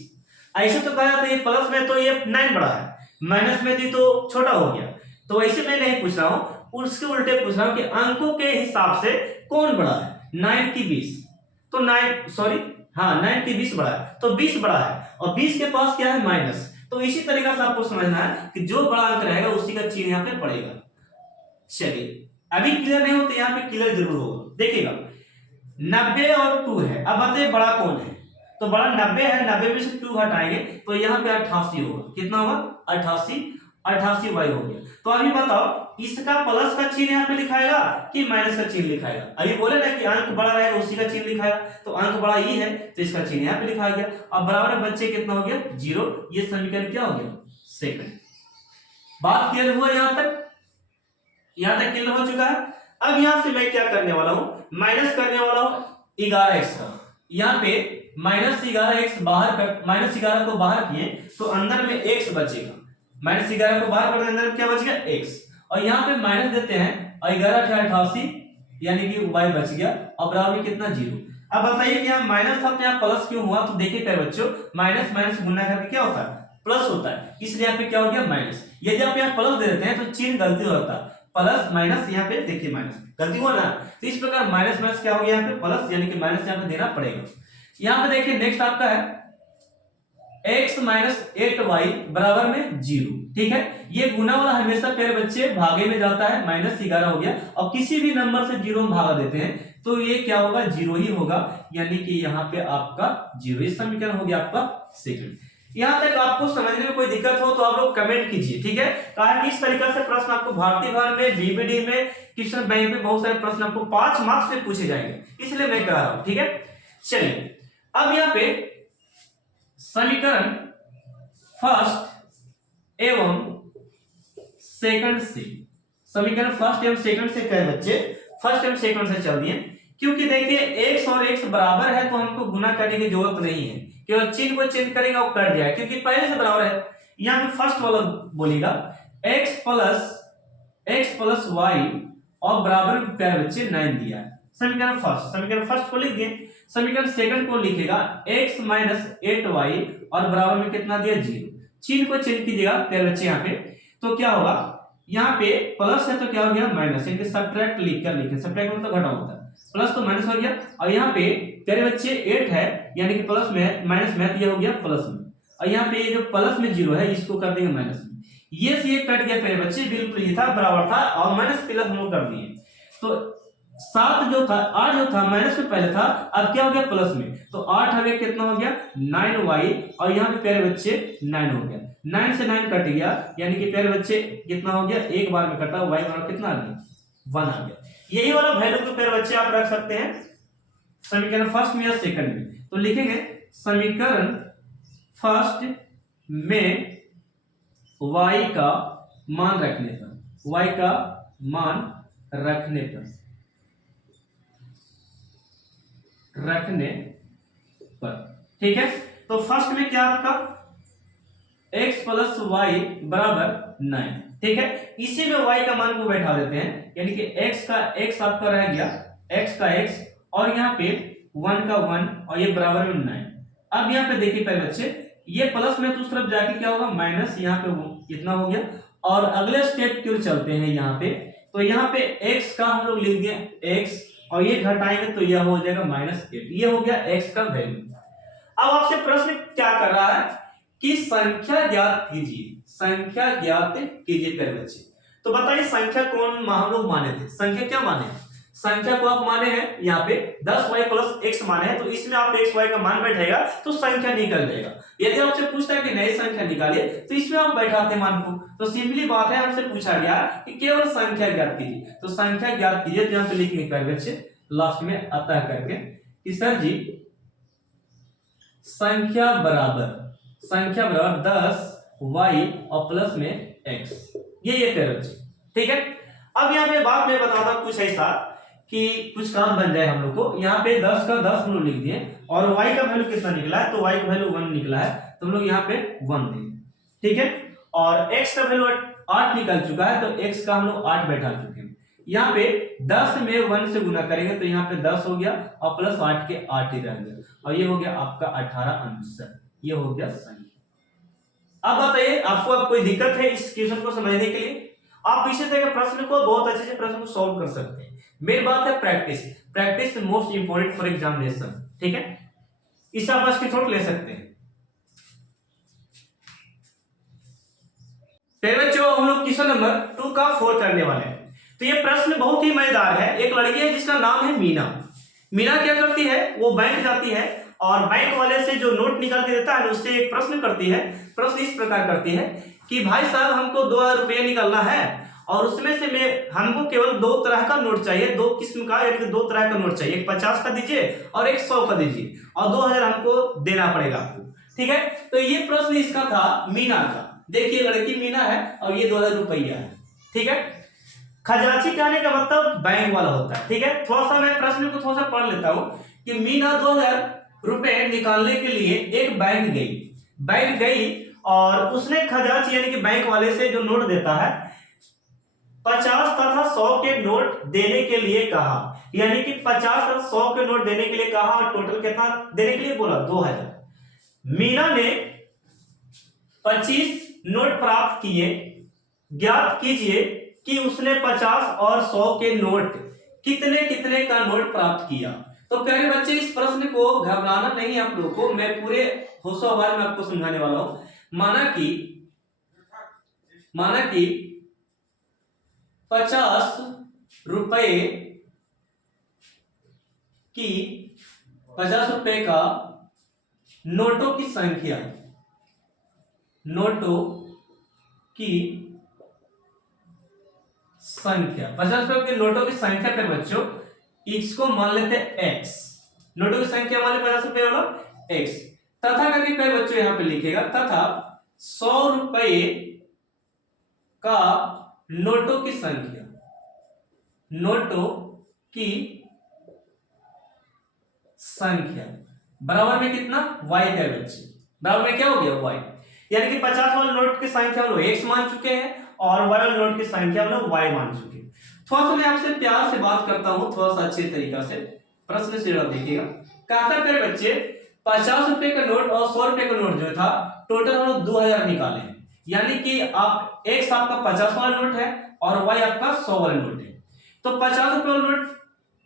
ऐसे तो कहा था ये प्लस में तो ये 9 बड़ा है, माइनस में थी तो छोटा हो गया, तो ऐसे मैं नहीं पूछ रहा हूं, उसके उल्टे पूछ रहा हूं कि अंकों के हिसाब से कौन बड़ा है, 9 की 20। तो 9 की 20 बड़ा है, तो 20 बड़ा है, और 20 के पास क्या है माइनस। तो इसी तरीके से आपको समझना है कि जो बड़ा अंक रहेगा उसी का चिन्ह यहाँ पे पड़ेगा। चलिए अभी क्लियर नहीं होते, यहाँ पे क्लियर जरूर होगा। देखिएगा 90 और 2 है, अब बताइए बड़ा कौन है, तो बड़ा 90 है, 90 में से 2 हटाएंगे तो यहाँ पे 88 होगा। कितना होगा 88y हो गया। तो अभी बताओ इसका प्लस का चिन्ह यहाँ पे लिखाएगा कि माइनस का चिन्ह लिखाएगा। अभी बोले ना कि अंक बड़ा रहेगा उसी का चिन्ह लिखाएगा, तो अंक बड़ा ही है तो इसका चिन्ह यहाँ पे लिखा गया। अब बराबर में बच्चे कितना हो गया 0, ये समीकरण क्या हो गया सेकंड। बात क्लियर हुआ यहाँ तक, यहाँ तक क्लियर हो चुका है। अब यहाँ से मैं क्या करने वाला हूँ, माइनस करने वाला हूँ 11x का। यहाँ पे माइनस 11x बाहर कर, माइनस 11 को बाहर किए तो अंदर में x बचेगा, माइनस 11 को बाहर करने अंदर क्या बचेगा x, और यहाँ पे माइनस देते हैं और 11 88 यानी कि y बच गया, और बराबर में कितना 0। अब बताइए कि यहाँ माइनस था तो यहाँ प्लस क्यों हुआ, तो देखिए प्यारे बच्चों माइनस माइनस गुना करके क्या होता है प्लस होता है, इसलिए यहाँ पे क्या हो गया माइनस। यदि आप यहाँ प्लस दे देते हैं तो चिन्ह गलती होता है, प्लस माइनस यहाँ पे देखिए माइनस गलती हुआ ना, तो इस प्रकार माइनस माइनस क्या हो गया यहाँ पे प्लस, यानी कि माइनस यहाँ पे देना पड़ेगा। यहाँ पे देखिए नेक्स्ट आपका है x माइनस 8y बराबर में 0, ठीक है। ये गुना वाला हमेशा प्यारे बच्चे भागे में जाता है, माइनस 11 हो गया, और किसी भी नंबर से 0 में भागा देते हैं तो ये क्या होगा 0 ही होगा, यानी कि यहाँ पे आपका 0 ही समीकरण हो गया आपका सेकंड। यहाँ तक आपको समझने में कोई दिक्कत हो तो आप लोग कमेंट कीजिए, ठीक है। कारण इस तरीके से प्रश्न आपको भारतीय भवन में, बीबीडी में, क्वेश्चन बैंक में बहुत सारे प्रश्न आपको 5 मार्क्स में पूछे जाएंगे, इसलिए मैं कह रहा हूं, ठीक है। चलिए अब यहाँ पे समीकरण फर्स्ट एवं सेकंड से, समीकरण फर्स्ट एवं सेकंड से क्या बच्चे, फर्स्ट एवं सेकंड से चल दिए, क्योंकि देखिए x और x बराबर है तो हमको गुना करने की जरूरत नहीं है, केवल चिन्ह को चेंज करेंगे और कट जाए, क्योंकि पहले से बराबर है। यहाँ पे फर्स्ट वाला बोलेगा x प्लस वाई और बराबर में प्यारे बच्चे 9 दिया है। समीकरण फर्स्ट को लिख दिए। समीकरण सेकंड को लिखेगा x माइनस 8y और बराबर में कितना दिया 0। चिन्ह को चेंज कीजिएगा प्यारे बच्चे यहाँ पे, तो क्या होगा, यहाँ पे प्लस है तो क्या हो गया माइनस, यानी सब्ट्रैक्ट लिखकर लिखे, सब्ट्रैक्ट मतलब घटा होता है, प्लस तो माइनस हो गया। और यहाँ पे प्यारे बच्चे 8 है यानी कि प्लस में माइनस में दिया हो गया प्लस में, और यहाँ पे ये जो प्लस में 0 है इसको कर देंगे माइनस में। ये से ये कट गया प्यारे बच्चे, बिल्कुल ये था बराबर था और माइनस प्लस हम लोग कर दिए। तो 7 जो था 8 जो था माइनस में पहले था, अब क्या हो गया प्लस में, तो 8 हो गया कितना हो गया 9y और यहाँ पे प्यारे बच्चे 9 हो गया, 9 से 9 कट गया यानी कि प्यारे बच्चे कितना हो गया, एक बार में कटा, y बराबर कितना आ गया 1 आ गया। यही वाला वैल्यू को प्यारे बच्चे आप रख सकते हैं समीकरण फर्स्ट में या सेकंड में। तो लिखेंगे समीकरण फर्स्ट में y का मान रखने पर, y का मान रखने पर, ठीक है। तो फर्स्ट में क्या आपका x प्लस वाई बराबर 9, ठीक है। इसी में y का मान को बैठा देते हैं, यानी कि x का x आपका रह गया, x का x और यहाँ पे 1 का 1 और ये बराबर में 9। अब यहाँ पे देखिए पहले बच्चे, ये प्लस में तो उस तरफ जाके क्या होगा माइनस, यहाँ पे इतना हो गया। और अगले स्टेप की ओर चलते हैं यहाँ पे, तो यहाँ पे x का हम लोग लिख दिए x और ये घटाएंगे तो यह हो जाएगा -8, ये हो गया x का वैल्यू। अब आपसे प्रश्न क्या कर रहा है कि संख्या ज्ञात कीजिए, संख्या ज्ञात कीजिए प्यारे बच्चे। तो बताइए संख्या कौन हम लोग माने थे, संख्या क्या माने, संख्या को आप माने हैं यहाँ पे 10y प्लस x माने हैं, तो इसमें आप x y का मान बैठेगा तो संख्या निकल जाएगा। यदि आपसे पूछता है कि नई संख्या निकालिए तो इसमें आप बैठाते मान को, तो सिंपली बात है, हमसे पूछा गया कि केवल संख्या ज्ञात कीजिए, तो संख्या ज्ञात कीजिए, तो यहाँ पे लिखेंगे प्यारे बच्चे लास्ट में अतः करके कि सर जी संख्या बराबर 10y और प्लस में x, ये प्यारे बच्चे, ठीक है। अब यहाँ पे बात मैं बताता हूं कुछ ऐसा कि कुछ काम बन जाए हम लोग को। यहाँ पे 10 का 10 हम लोग लिख दिए और y का वैल्यू कितना निकला है, तो y का वैल्यू 1 निकला है, तो हम लोग यहाँ पे 1 देंगे, ठीक है। और x का वैल्यू 8 निकल चुका है, तो x का हम लोग 8 बैठा चुके हैं। यहाँ पे 10 में 1 से गुना करेंगे तो यहाँ पे 10 हो गया और प्लस 8 के 8 ही रह गया, और ये हो गया आपका 18 आंसर, ये हो गया सही। अब बताइए आपको अब कोई दिक्कत है इस क्वेश्चन को समझने के लिए? आप इसी तरह के प्रश्न को बहुत अच्छे से प्रश्न को सॉल्व कर सकते हैं। मेरी बात है practice most important for examination, ठीक है। इस आप स्क्रीनशॉट ले सकते हैं। बच्चों हम लोग क्वेश्चन नंबर 2 का 4 करने वाले हैं। तो ये प्रश्न बहुत ही मजेदार है। एक लड़की है जिसका नाम है मीना। मीना क्या करती है, वो बैंक जाती है और बैंक वाले से जो नोट निकाल के देता है उससे एक प्रश्न करती है। प्रश्न इस प्रकार करती है कि भाई साहब हमको 2000 रुपये निकालना है और उसमें से हमको केवल 2 तरह का नोट चाहिए, 2 किस्म का, यानी कि 2 तरह का नोट चाहिए, एक 50 का दीजिए और एक 100 का दीजिए और 2000 हमको देना पड़ेगा आपको, ठीक है। तो ये प्रश्न इसका था मीना का। देखिए लड़की मीना है और ये 2000 रुपया है, ठीक है। खजांची कहने का मतलब बैंक वाला होता है, ठीक है। थोड़ा सा मैं प्रश्न को थोड़ा सा पढ़ लेता हूं कि मीना 2000 रुपए निकालने के लिए एक बैंक गई और उसने खजांची यानी कि बैंक वाले से जो नोट देता है 50 तथा 100 के नोट देने के लिए कहा, यानी कि 50 तथा 100 के नोट देने के लिए कहा और टोटल कितना देने के लिए बोला 2000। मीना ने 25 नोट प्राप्त किए, ज्ञात कीजिए कि उसने 50 और 100 के नोट कितने का नोट प्राप्त किया। तो प्यारे बच्चे इस प्रश्न को घबराना नहीं है आप लोगों को, मैं पूरे होशो हवाले में आपको समझाने वाला हूं। माना कि 50 रुपए का नोटों की संख्या 50 रुपए के नोटों की संख्या पे बच्चों इसको मान लेते हैं x, नोटों की संख्या मान लेते 50 रुपए वाला x, तथा करके पे बच्चों यहां पे लिखेगा तथा 100 रुपए का नोटों की संख्या बराबर में कितना y का बच्चे, बराबर में क्या हो गया y। यानी कि 50 वाले नोट की संख्या हम लोग x मान चुके हैं और y वाले नोट की संख्या हम लोग y मान चुके हैं। थोड़ा सा मैं आपसे प्यार से बात करता हूं, थोड़ा सा अच्छे तरीका से प्रश्न से जरा देखिएगा। कहता मेरे बच्चे 50 रुपए का नोट और 100 रुपए का नोट जो था टोटल हम लोग 2000 निकाले हैं, यानी कि आप x आपका 50 वाला नोट है और y आपका 100 वाला नोट है। तो 50 रुपए वाला नोट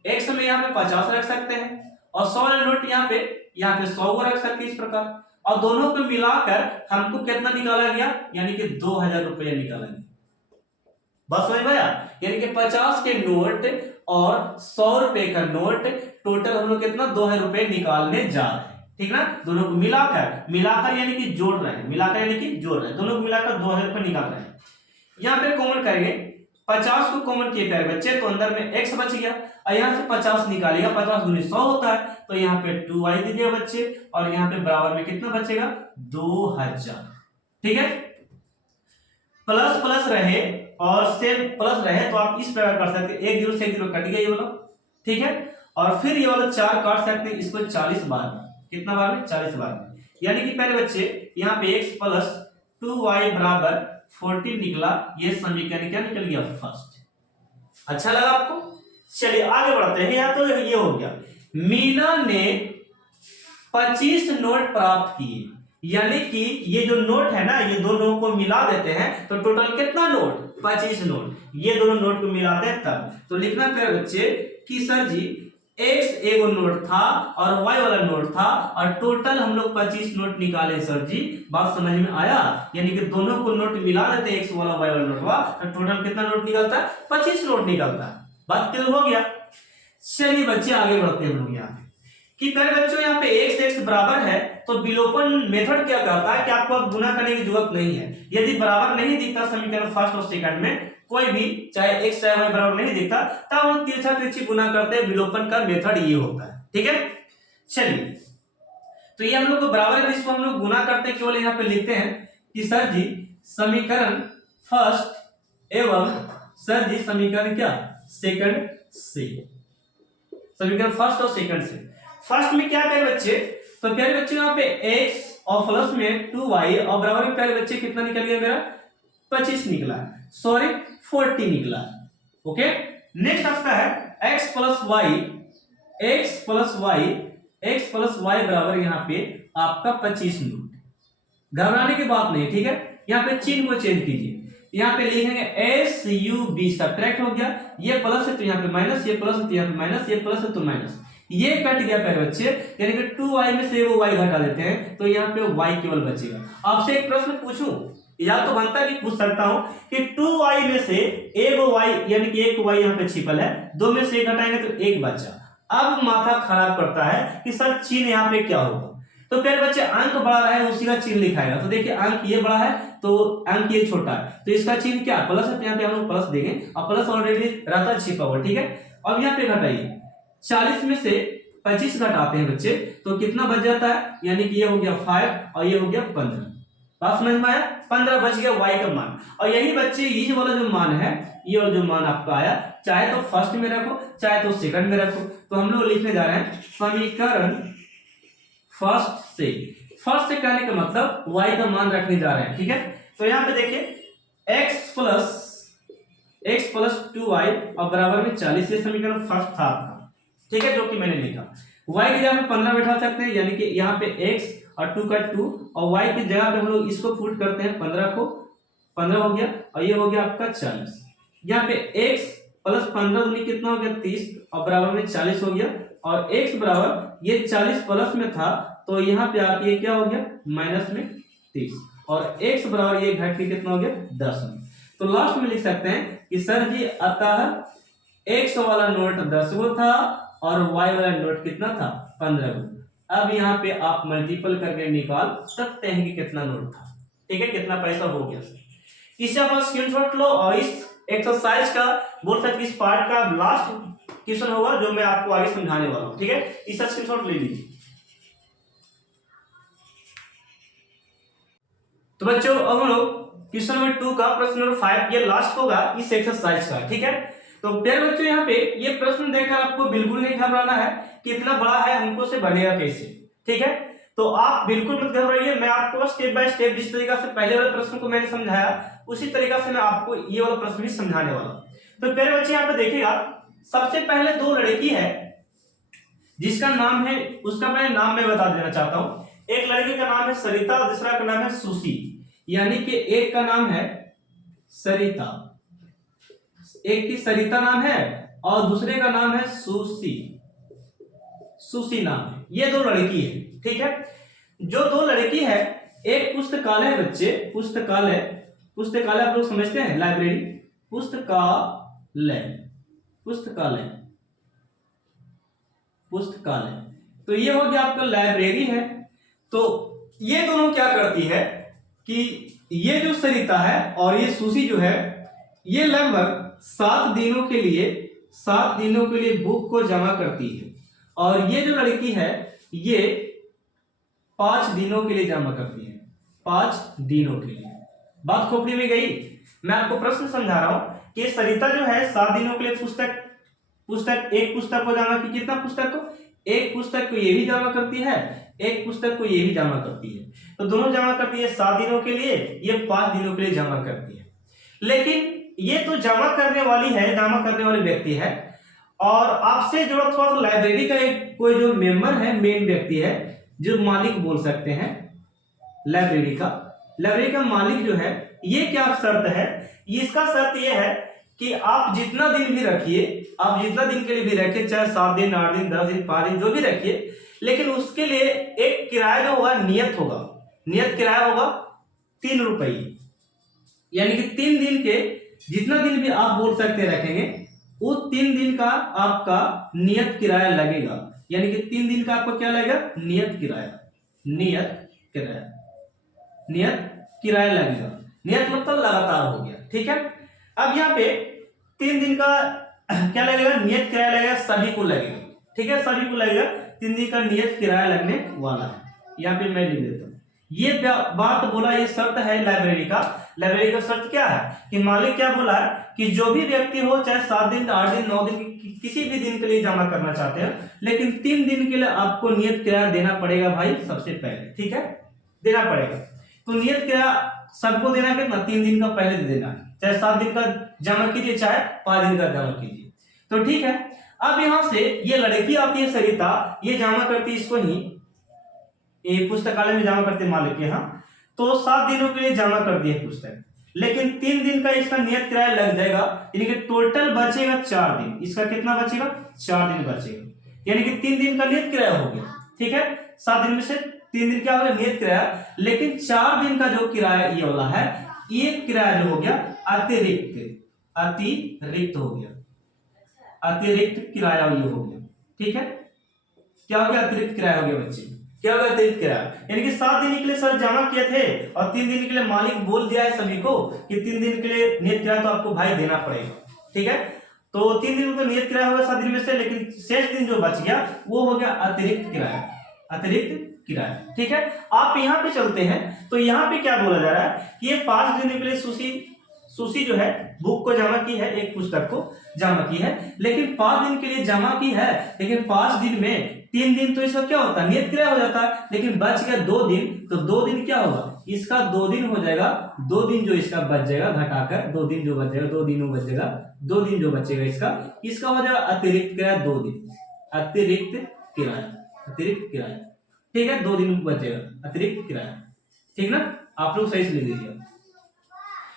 x में यहाँ पे 50 रख सकते हैं और 100 वाला नोट यहाँ पे 100 को रख सकते हैं इस प्रकार, और दोनों को मिलाकर हमको कितना निकाला गया, यानी कि 2000 रुपया निकाला गया। बस समझ में आया? यानी कि 50 के नोट और 100 रुपए का नोट टोटल हम लोग कितना 2000 रुपए निकालने जा रहे हैं, ठीक ना। दोनों को मिलाकर यानी कि जोड़ रहे हैं, मिलाकर यानी कि जोड़ रहे हैं, दोनों को मिलाकर 2000 रुपए निकाल रहे हैं। यहाँ पे कॉमन करेंगे, 50 को कॉमन किए प्यारे बच्चे तो अंदर में x बच गया और यहाँ से 50 निकालेगा, 50 दूनी 100 होता है, तो यहाँ पे 2y दीजिएगा बच्चे और यहाँ पे बराबर में कितना बचेगा 2000, ठीक है। प्लस प्लस रहे और सेम प्लस रहे तो आप इस प्रकार कर सकते हैं, एक जीरो से एक जीरो कट गया ये वाला, ठीक है। और फिर ये वाला 4 काट सकते हैं इसको 40 बार में, कितना बार में 40 बार में, यानी कि पहले बच्चे यहाँ पे x प्लस 2y बराबर 14 निकला। ये समीकरण क्या निकल गया फर्स्ट। अच्छा लगा आपको? चलिए आगे बढ़ते हैं। यहाँ तो ये हो गया, मीना ने 25 नोट प्राप्त किए, यानी कि ये जो नोट है ना ये दोनों को मिला देते हैं तो टोटल कितना नोट 25 नोट, ये दोनों नोट को मिलाते हैं तब। तो लिखना प्यारे बच्चे कि सर जी x एगो नोट था और y वाला नोट था और टोटल हम लोग 25 नोट निकाले सर जी। बात समझ में आया? यानी कि दोनों को नोट मिला देते x वाला y वाला नोट हुआ तो टोटल कितना नोट निकलता है 25 नोट निकलता है। बात क्लियर हो गया? चलिए बच्चे आगे बढ़ते हैं हम लोग यहाँ पे कि पहले बच्चों यहाँ पे x बराबर है तो विलोपन मेथड क्या करता है कि आपको अब गुना करने की जरूरत नहीं है। यदि बराबर नहीं दिखता समीकरण फर्स्ट और सेकंड में कोई भी, चाहे x चाहे y बराबर नहीं दिखता, तब हम तिरछा तिरछी गुना करते हैं। विलोपन का मेथड ये होता है, ठीक है। चलिए तो ये हम लोग को बराबर है, इसको हम लोग गुना करते हैं, केवल यहाँ पे लिखते हैं कि सर जी समीकरण फर्स्ट एवं सर जी समीकरण क्या सेकंड से, समीकरण फर्स्ट और सेकंड से। फर्स्ट में क्या प्यारे बच्चे, तो प्यारे बच्चे यहाँ पे x और प्लस में 2y और बराबर में प्यारे बच्चे कितना निकल गया मेरा 25 निकला, सॉरी 40 निकला। ओके, नेक्स्ट आपका है x प्लस वाई बराबर यहाँ पे आपका 25 नोट। घबराने की बात नहीं, ठीक है। यहाँ पे चिन्ह को चेंज कीजिए, यहाँ पे लिखेंगे SUB, सब्ट्रैक्ट हो गया, ये प्लस है तो यहाँ पे माइनस, ये प्लस है तो यहाँ पे माइनस, ये प्लस है तो माइनस, ये कट गया प्यारे बच्चे, यानी कि 2y में से वो y घटा देते हैं तो यहाँ पे y केवल बचेगा। आपसे एक प्रश्न पूछूं, या तो बनता है कि पूछ सकता हूं कि 2y में से एक y यानी कि एक y यहाँ पे छिपल है, दो में से एक घटाएंगे तो एक बचा। अब माथा खराब करता है कि सर चिन्ह यहाँ पे क्या होगा, तो प्यारे बच्चे अंक बड़ा रहा है उसी का चिन्ह लिखाएगा। तो देखिए अंक ये बड़ा है तो अंक ये छोटा है, तो इसका चिन्ह क्या प्लस है, तो यहाँ पे हम लोग प्लस देंगे और प्लस ऑलरेडी रहता छिपा हुआ, ठीक है। अब यहाँ पे घटाइए, 40 में से 25 घटाते हैं बच्चे तो कितना बच जाता है, यानी कि ये हो गया 5 और ये हो गया 15। बात समझ में आया? 15 बच गया y का मान। और यही बच्चे ये वाला जो मान है, ये वाला जो मान आपका आया, चाहे तो फर्स्ट में रखो चाहे तो सेकंड में रखो। तो हम लोग लिखने जा रहे हैं समीकरण फर्स्ट से कहने का मतलब y का मान रखने जा रहे हैं, ठीक है। तो यहाँ पे देखिए x प्लस 2y और बराबर में 40, ये समीकरण फर्स्ट था, ठीक है, जो कि मैंने लिखा। y की जगह पे 15 बैठा सकते हैं, यानी कि यहाँ पे x और 2 का 2 और y की जगह पे हम लोग इसको पुट करते हैं, 15 को 15 हो गया और ये हो गया आपका 40। यहाँ पे x प्लस 15 दूनी कितना हो गया 30 और बराबर में 40 हो गया, और x बराबर ये 40 प्लस में था तो यहाँ पे आके ये क्या हो गया माइनस में 30, और x बराबर ये घट के कितना हो गया 10 में। तो लास्ट में लिख सकते हैं कि सर जी अतः x वाला नोट 10 गो था और y वाला नोट कितना था 15 गो। अब यहाँ पे आप मल्टीपल करके निकाल सकते हैं कि कितना नोट था, ठीक है, कितना पैसा हो गया। इससे आप स्क्रीनशॉट लो और इस एक्सरसाइज का बोल सकते इस पार्ट का लास्ट क्वेश्चन होगा जो मैं आपको आगे समझाने वाला हूँ, ठीक है। इसका स्क्रीनशॉट ले लीजिए। तो बच्चों अब हम लोग क्वेश्चन नंबर 2 का प्रश्न नंबर 5 ये लास्ट होगा इस एक्सरसाइज का, ठीक है। तो प्यारे बच्चों यहाँ पे ये प्रश्न देखकर आपको बिल्कुल नहीं घबराना है कि इतना बड़ा है हमको से बनेगा कैसे, ठीक है। तो आप बिल्कुल मत घबराइए, मैं आपको स्टेप बाय स्टेप जिस तरीका से पहले वाले प्रश्न को मैंने समझाया उसी तरीका से मैं आपको ये वाला प्रश्न भी समझाने वाला। तो पहले बच्चे यहाँ पे देखिएगा, सबसे पहले दो लड़की है जिसका नाम है, उसका मैं नाम मैं बता देना चाहता हूं। एक लड़की का नाम है सरिता और दूसरा का नाम है सुशी, यानी कि एक का नाम है सरिता, एक की सरिता नाम है और दूसरे का नाम है सुशी, सुशी नाम है। ये दो लड़की है, ठीक है। जो दो लड़की है, एक पुस्तकालय है बच्चे, पुस्तकालय, पुस्तकालय आप लोग समझते हैं लाइब्रेरी, पुस्तकालय, पुस्तकालय, पुस्तकालय, तो ये हो गया आपका लाइब्रेरी है। तो ये दोनों क्या करती है कि ये जो सरिता है और ये सुशी जो है, ये लगभग 7 दिनों के लिए, 7 दिनों के लिए बुक को जमा करती है, और ये जो लड़की है ये 5 दिनों के लिए जमा करती है, 5 दिनों के लिए। बात खोपड़ी में गई। मैं आपको प्रश्न समझा रहा हूं कि सरिता जो है 7 दिनों के लिए पुस्तक एक पुस्तक को जमा की, कितना पुस्तक को, एक पुस्तक को ये भी जमा करती है, एक पुस्तक को ये भी जमा करती है, तो दोनों जमा करती है 7 दिनों के लिए, ये 5 दिनों के लिए जमा करती है। लेकिन ये तो जमा करने वाली है, जमा करने वाली व्यक्ति है, और आपसे जुड़ा थोड़ा सा लाइब्रेरी का एक कोई जो मेंबर है, मेन व्यक्ति है, जो मालिक बोल सकते हैं लाइब्रेरी का मालिक जो है, ये क्या शर्त है, इसका शर्त ये है कि आप जितना दिन भी रखिए, आप जितना दिन के लिए भी रखिए, चाहे 7 दिन, 8 दिन, 10 दिन, 5 दिन, जो भी रखिए, लेकिन उसके लिए एक किराया जो होगा नियत होगा, नियत किराया होगा 3 रुपये, यानी कि 3 दिन के जितना दिन भी आप बोल सकते रखेंगे, वो 3 दिन का आपका नियत किराया लगेगा, यानी कि 3 दिन का आपको क्या लगेगा, नियत किराया, नियत किराया, नियत किराया लगेगा। नियत मतलब लगातार हो गया, ठीक है। अब यहाँ पे 3 दिन का क्या लगेगा, नियत किराया लगेगा, सभी को लगेगा, ठीक है, सभी को लगेगा 3 दिन का नियत किराया लगने वाला है। यहाँ पे मैं लिख देता हूँ, ये बात बोला, ये शर्त है लाइब्रेरी का। लाइब्रेरी का शर्त क्या है कि मालिक क्या बोला है कि जो भी व्यक्ति हो, चाहे 7 दिन, 8 दिन, 9 दिन, किसी भी दिन के लिए जमा करना चाहते हैं, लेकिन 3 दिन के लिए आपको नियत किराया देना पड़ेगा भाई, सबसे पहले, ठीक है, देना पड़ेगा। तो नियत किराया सबको देना कितना, 3 दिन का पहले दे देना, चाहे 7 दिन का जमा कीजिए, चाहे 5 दिन का जमा कीजिए, तो ठीक है। अब यहां से ये लड़की आती है सरिता, ये जमा करती है इसको ही, ये पुस्तकालय में जमा करते मालिक के यहाँ, तो 7 दिनों के लिए जमा कर दिए पुस्तक, लेकिन 3 दिन का इसका नियत किराया लग जाएगा, यानी कि टोटल बचेगा 4 दिन। इसका कितना बचेगा, 4 दिन बचेगा, यानी कि 3 दिन का नियत किराया हो गया, ठीक है। 7 दिन में से 3 दिन क्या हो गया, नियत किराया, लेकिन 4 दिन का जो किराया ये वाला है, ये किराया जो हो गया अतिरिक्त, अतिरिक्त हो गया, अतिरिक्त किराया ये हो गया, ठीक है। क्या हो गया, अतिरिक्त किराया हो गया बच्चे, क्या होगा अतिरिक्त किराया, यानी कि 7 दिन के लिए सर जमा किए थे और 3 दिन के लिए मालिक बोल दिया है सभी को कि 3 दिन के लिए नियत किराया तो आपको भाई देना पड़ेगा, ठीक है। तो 3 दिन तो नियत किराया होगा 7 दिन में से, लेकिन शेष दिन जो बच गया वो हो गया अतिरिक्त किराया, अतिरिक्त किराया, ठीक है। आप यहाँ पे चलते हैं, तो यहाँ पे क्या बोला जा रहा है कि ये 5 दिन के लिए सुशी जो है बुक को जमा की है, एक पुस्तक को जमा की है, लेकिन 5 दिन के लिए जमा की है, लेकिन 5 दिन में 3 दिन तो इसका क्या होता है, नियत किराया हो जाता है, लेकिन बच गया 2 दिन, तो 2 दिन क्या होगा, इसका 2 दिन हो जाएगा, 2 दिन जो इसका बच जाएगा घटाकर, 2 दिन जो बच जाएगा, 2 दिन बच जाएगा, 2 दिन जो बचेगा इसका हो जाएगा अतिरिक्त किराया, 2 दिन अतिरिक्त किराया, अतिरिक्त किराया, ठीक है, 2 दिन बचेगा अतिरिक्त किराया, ठीक ना, आप लोग सही से लिख लीजिए।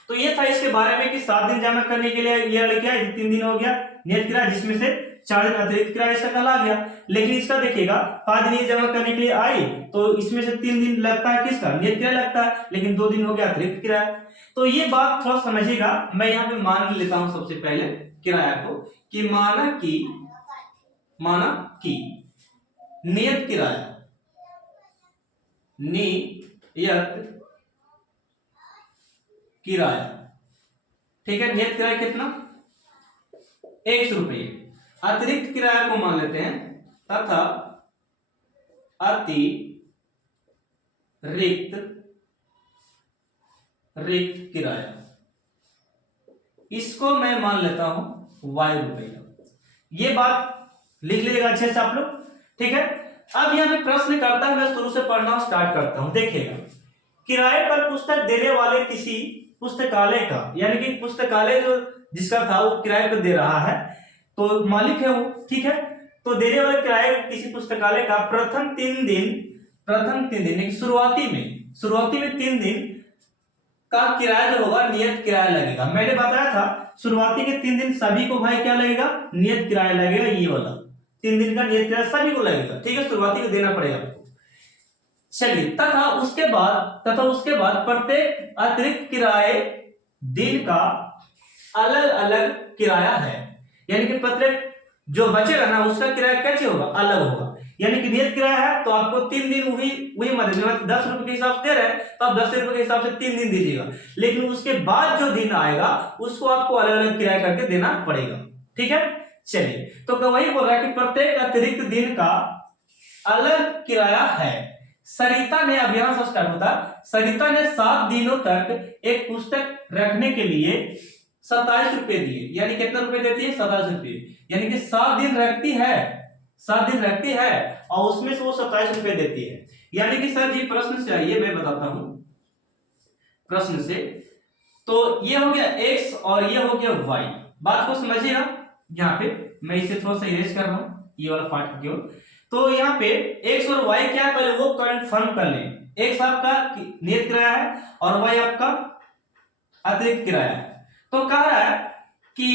तो ये था इसके बारे में कि 7 दिन जमा करने के लिए ये लड़कियां 3 दिन हो गया नियत किराया, जिसमें से 4 दिन अतिरिक्त किराया इसका कल आ गया, लेकिन इसका देखिएगा 5 दिन ये जमा करने के लिए आई, तो इसमें से 3 दिन लगता है किसका, नियत किराया लगता है, लेकिन 2 दिन हो गया अतिरिक्त किराया। तो ये बात थोड़ा समझिएगा, मैं यहाँ पे मान लेता हूं सबसे पहले किराया को, कि माना कि नियत किराया, नियत किराया, ठीक है, नियत किराया कितना, 100 रुपये। अतिरिक्त किराया को मान लेते हैं तथा रिक्त किराया, इसको मैं मान लेता हूं y रुपया। ये बात लिख लीजिएगा अच्छे से आप लोग, ठीक है। अब यहाँ पे प्रश्न करता है, मैं शुरू से पढ़ना स्टार्ट करता हूं। देखिएगा, किराए पर पुस्तक देने वाले किसी पुस्तकालय का, यानी कि पुस्तकालय जो जिसका था वो किराए पर दे रहा है, तो मालिक है वो, ठीक है। तो देने वाले किराए किसी पुस्तकालय का प्रथम तीन दिन शुरुआती में 3 दिन का किराया जो होगा नियत किराया लगेगा। मैंने बताया था शुरुआती के 3 दिन सभी को भाई क्या लगेगा, नियत किराया लगेगा। ये वाला 3 दिन का नियत किराया सभी को लगेगा, ठीक है, शुरुआती को देना पड़ेगा आपको। चलिए, तथा उसके बाद प्रत्येक अतिरिक्त किराए दिन का अलग अलग किराया है, यानी कि प्रत्येक जो बचेगा ना उसका किराया कैसे होगा, अलग होगा। यानी कि नियत किराया है तो आपको 3 दिन वही मतलब 10 रुपए के हिसाब से दे रहे हैं तो आप 10 रुपए के हिसाब से 3 दिन दीजिएगा, लेकिन उसके बाद जो दिन आएगा उसको आपको अलग अलग किराया करके देना पड़ेगा, ठीक है। चलिए, तो वही बोल रहा है कि प्रत्येक अतिरिक्त दिन का अलग किराया है। सरिता ने, अब यहां से स्टार्ट होता, सरिता ने 7 दिनों तक एक पुस्तक रखने के लिए 27 रुपए दिए, यानी कितना रुपए देती है, 27 रुपए, यानी कि 7 दिन रखती है और उसमें से वो 27 रुपए देती है। यानी कि सर जी प्रश्न से आइए, मैं बताता हूं प्रश्न से। तो ये हो गया x और ये हो गया y, बात को समझिएगा। यहाँ पे मैं इसे थोड़ा सा इरेज कर रहा हूं, ये वाला पार्ट को केवल। तो यहाँ पे x और y क्या है, पहले वो कंफर्म कर लें। x आपका नियत किराया है और y आपका अतिरिक्त किराया है। तो कह रहा है कि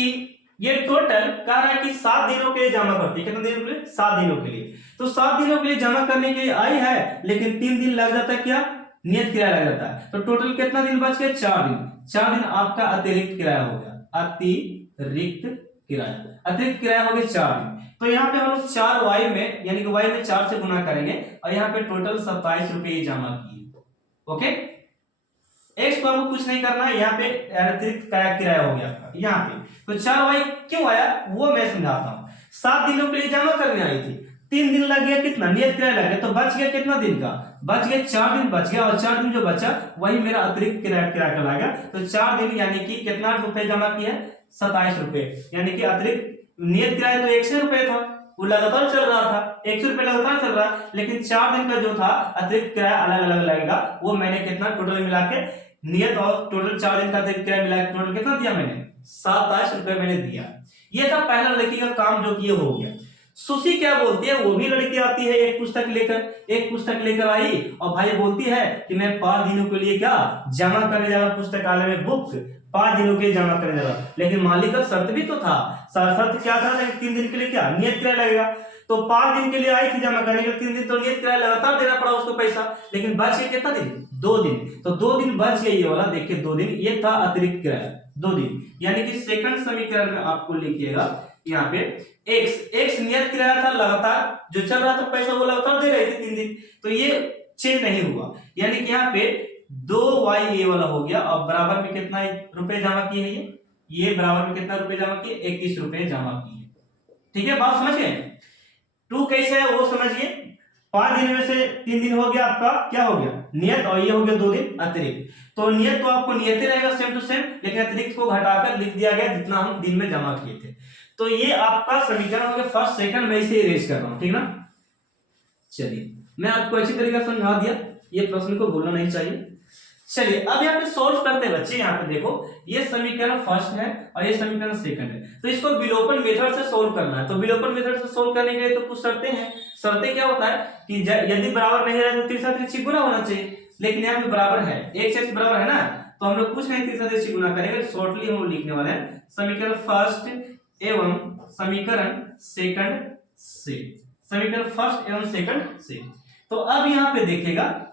ये टोटल कह रहा है कि 7 दिनों के लिए जमा करती है। कितने दिनों के लिए, 7 दिनों के लिए। तो 7 दिनों के लिए जमा करने के लिए आई है, लेकिन 3 दिन लग जाता है, क्या नियत किराया लग जाता है। तो टोटल कितना दिन बच गए, 4 दिन। 4 दिन आपका अतिरिक्त किराया हो गया, अतिरिक्त किराया हो गया 4 दिन। तो यहाँ पे हम लोग 4y में, यानी कि y में 4 से गुना करेंगे और यहाँ पे टोटल 27 रुपए जमा किए। ओके, x को आपको कुछ नहीं करना है, यहाँ पे अतिरिक्त किराया हो गया आपका यहाँ पे। तो 4y क्यों आया वो मैं समझाता हूँ। 7 दिनों के लिए जमा करने आई थी, 3 दिन लग गया, कितना नियत किराया लग गया, तो बच गया कितना दिन का, बच गया 4 दिन बच गया, और 4 दिन जो बचा वही मेरा अतिरिक्त किराया का लगा। तो 4 दिन यानी कि कितना रुपए जमा किया, 27 रुपए, यानी कि अतिरिक्त नियत किराया तो 100 रुपए था, वो लगातार चल रहा था, 100 रुपए लगातार चल रहा, लेकिन 4 दिन का जो था अतिरिक्त किराया अलग अलग लगेगा। वो मैंने कितना टोटल मिला के नियत और टोटल 4 दिन का अतिरिक्त किराया मिला के टोटल कितना दिया मैंने, 27 रुपए मैंने दिया। ये था पहला लड़की का काम जो किए हो गया। सुशी क्या बोलती है, वो भी लड़की आती है एक पुस्तक लेकर आई और भाई बोलती है कि मैं 5 दिनों के लिए क्या जमा करने जा रहा हूं पुस्तकालय में बुक, 5 दिनों के लिए जमा करने जा रहा हूं। लेकिन मालिक का शर्त भी तो था, शर्त क्या था, 3 दिन के लिए क्या नियत किराया लगेगा। तो 5 दिन के लिए आई थी जमा करने के लिए, 3 दिन तो नियत किराया लगातार देना पड़ा उसको पैसा, लेकिन बच गया कितना दिन, 2 दिन। तो 2 दिन बच गया, ये वाला देखिए 2 दिन, ये था अतिरिक्त किराया 2 दिन। यानी कि सेकंड समीकरण में आपको लिखिएगा यहाँ पे x नियत किराया था, लगातार जो चल रहा था पैसा वो लगातार दे रहे थे 3 दिन, तो ये चेंज नहीं हुआ। यानी कि यहाँ पे 2y ये वाला हो गया और बराबर में कितना रुपए जमा किए हैं, ये बराबर में कितना रुपए जमा किए, 21 रुपए जमा किए। ठीक है, बात समझ गए। 2 कैसे है वो समझिए। 5 दिन में से 3 दिन हो गया आपका क्या हो गया नियत, और ये हो गया 2 दिन अतिरिक्त। तो नियत तो आपको नियत ही रहेगा सेम टू सेम, लेकिन अतिरिक्त को घटाकर लिख दिया गया जितना हम दिन में जमा किए थे। तो ये आपका समीकरण हो गया फर्स्ट सेकंड, मैं इसे इरेज कर रहा हूं, ठीक ना। चलिए, मैं आपको अच्छी तरीके से समझा दिया, ये प्रश्न को भूलना नहीं चाहिए। चलिए अब यहाँ पे सोल्व करते हैं बच्चे। यहाँ पे देखो, ये समीकरण फर्स्ट है और ये समीकरण सेकंड है, तो इसको विलोपन मेथड से सोल्व करना है। तो विलोपन मेथड से सोल्व करने के लिए तो कुछ शर्तें हैं। शर्तें क्या होता है कि यदि बराबर नहीं रहे तो तीसरा त्रिज्यीय गुना होना चाहिए, लेकिन यहाँ पे बराबर है, x बराबर है ना, तो हम लोग कुछ नहीं तीसरा त्रिज्यीय गुना करेंगे। शॉर्टली हम लिखने वाले हैं समीकरण फर्स्ट एवं समीकरण सेकंड से, समीकरण फर्स्ट एवं सेकंड से। तो अब यहाँ पे देखिएगा,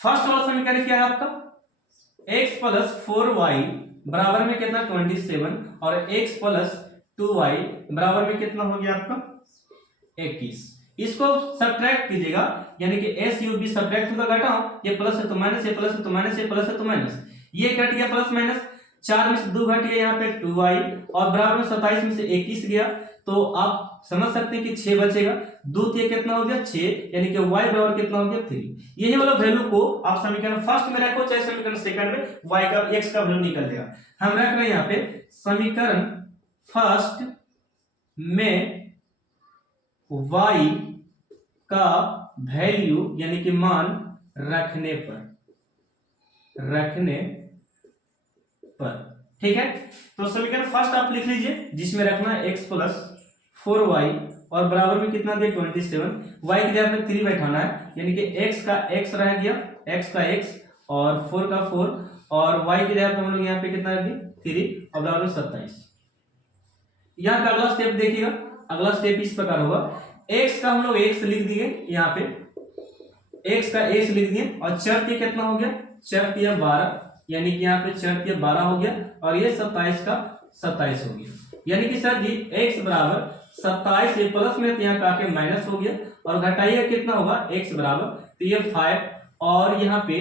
फर्स्ट वाला समीकरण क्या है आपका, x प्लस 4y बराबर में कितना 27 और x प्लस 2y बराबर में कितना हो गया आपका 21। इसको सब्ट्रैक्ट कीजिएगा, यानी कि s u v सब्ट्रैक्ट होगा, घटाओ, ये प्लस है तो माइनस, ये प्लस है तो माइनस, ये प्लस है तो माइनस, ये कट गया प्लस माइनस, 4 में से 2 घट गया, यहाँ पे 2y और बराबर में 27 में से 21 गया। तो आप समझ सकते हैं कि 6 बचेगा, 2 ये कितना हो गया 6, यानी कि y बराबर कितना हो गया 3। यही वाला वैल्यू को आप समीकरण फर्स्ट में रखो चाहे समीकरण सेकंड में, y का x का वैल्यू निकल जाएगा। हम रख रहे हैं यहाँ पे समीकरण फर्स्ट में y का वैल्यू यानी कि मान रखने पर ठीक है। तो समीकरण फर्स्ट आप लिख लीजिए जिसमें रखना है x प्लस 4y और बराबर में कितना दिया 27, y की जगह पे 3 बैठाना है यानी कि x का x रह गया, x का x और 4 का 4 और y की जगह पे हम लोग यहाँ पे कितना रख दिए 3 और बराबर में 27। यहाँ का अगला स्टेप देखिएगा, अगला स्टेप इस प्रकार होगा, x का हम लोग x लिख दिए यहाँ पे, x का x लिख दिए और चर दिया कितना हो गया, चर दिया 12 यानी कि यहाँ पे चर दिया 12 हो गया और ये 27 का 27 हो गया यानी कि सर जी x बराबर 27 ये प्लस में तो यहाँ पे आके माइनस हो गया और घटाइए कितना होगा x बराबर तो ये 5 और यहाँ पे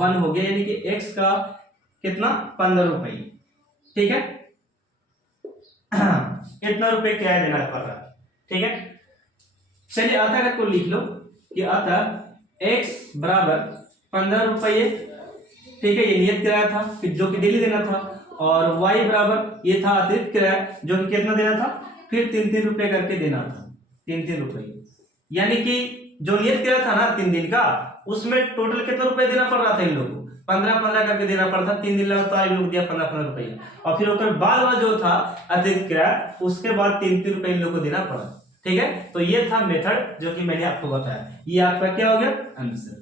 1 हो गया यानी कि x का कितना 15 रुपये, ठीक है। इतना रुपए किराया देना पड़ रहा है, ठीक है। चलिए अतः को लिख लो कि अतः x बराबर 15 रुपये, ठीक है, ये नियत किराया था फिर जो कि डेली देना था और y बराबर ये था अतिरिक्त किराया जो कि कितना देना था फिर 3-3 रुपए करके देना था, 3-3 रुपए यानी कि जो नियत किराया था ना 3 दिन का उसमें टोटल कितना रुपए देना पड़ रहा था इन लोगों को 15-15 करके देना पड़ता, 3 दिन लगा तो इन लोग दिया 15-15 रुपये और फिर उसके बाद वाला जो था अतिरिक्त किराया उसके बाद 3-3 रुपए इन लोगों को देना पड़ा, ठीक है। तो ये था मेथड जो कि मैंने आपको बताया, ये आपका क्या हो गया आंसर।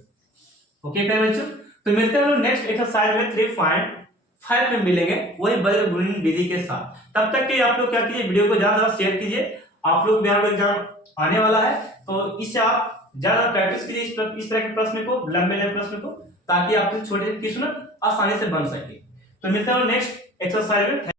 ओके प्यारे बच्चों, तो मिलते हैं नेक्स्ट एक्सरसाइज में 3.5 में मिलेंगे वही वज्र गुणन विधि के साथ। तब तक के आप लोग क्या कीजिए वीडियो को ज्यादा शेयर कीजिए, आप लोग बिहार एग्जाम आने वाला है तो इससे आप ज्यादा प्रैक्टिस कीजिए इस तरह के प्रश्न को, लंबे प्रश्न को, ताकि आपके छोटे क्वेश्चन आसानी से बन सके। तो मिलते हैं नेक्स्ट एक्सरसाइज में।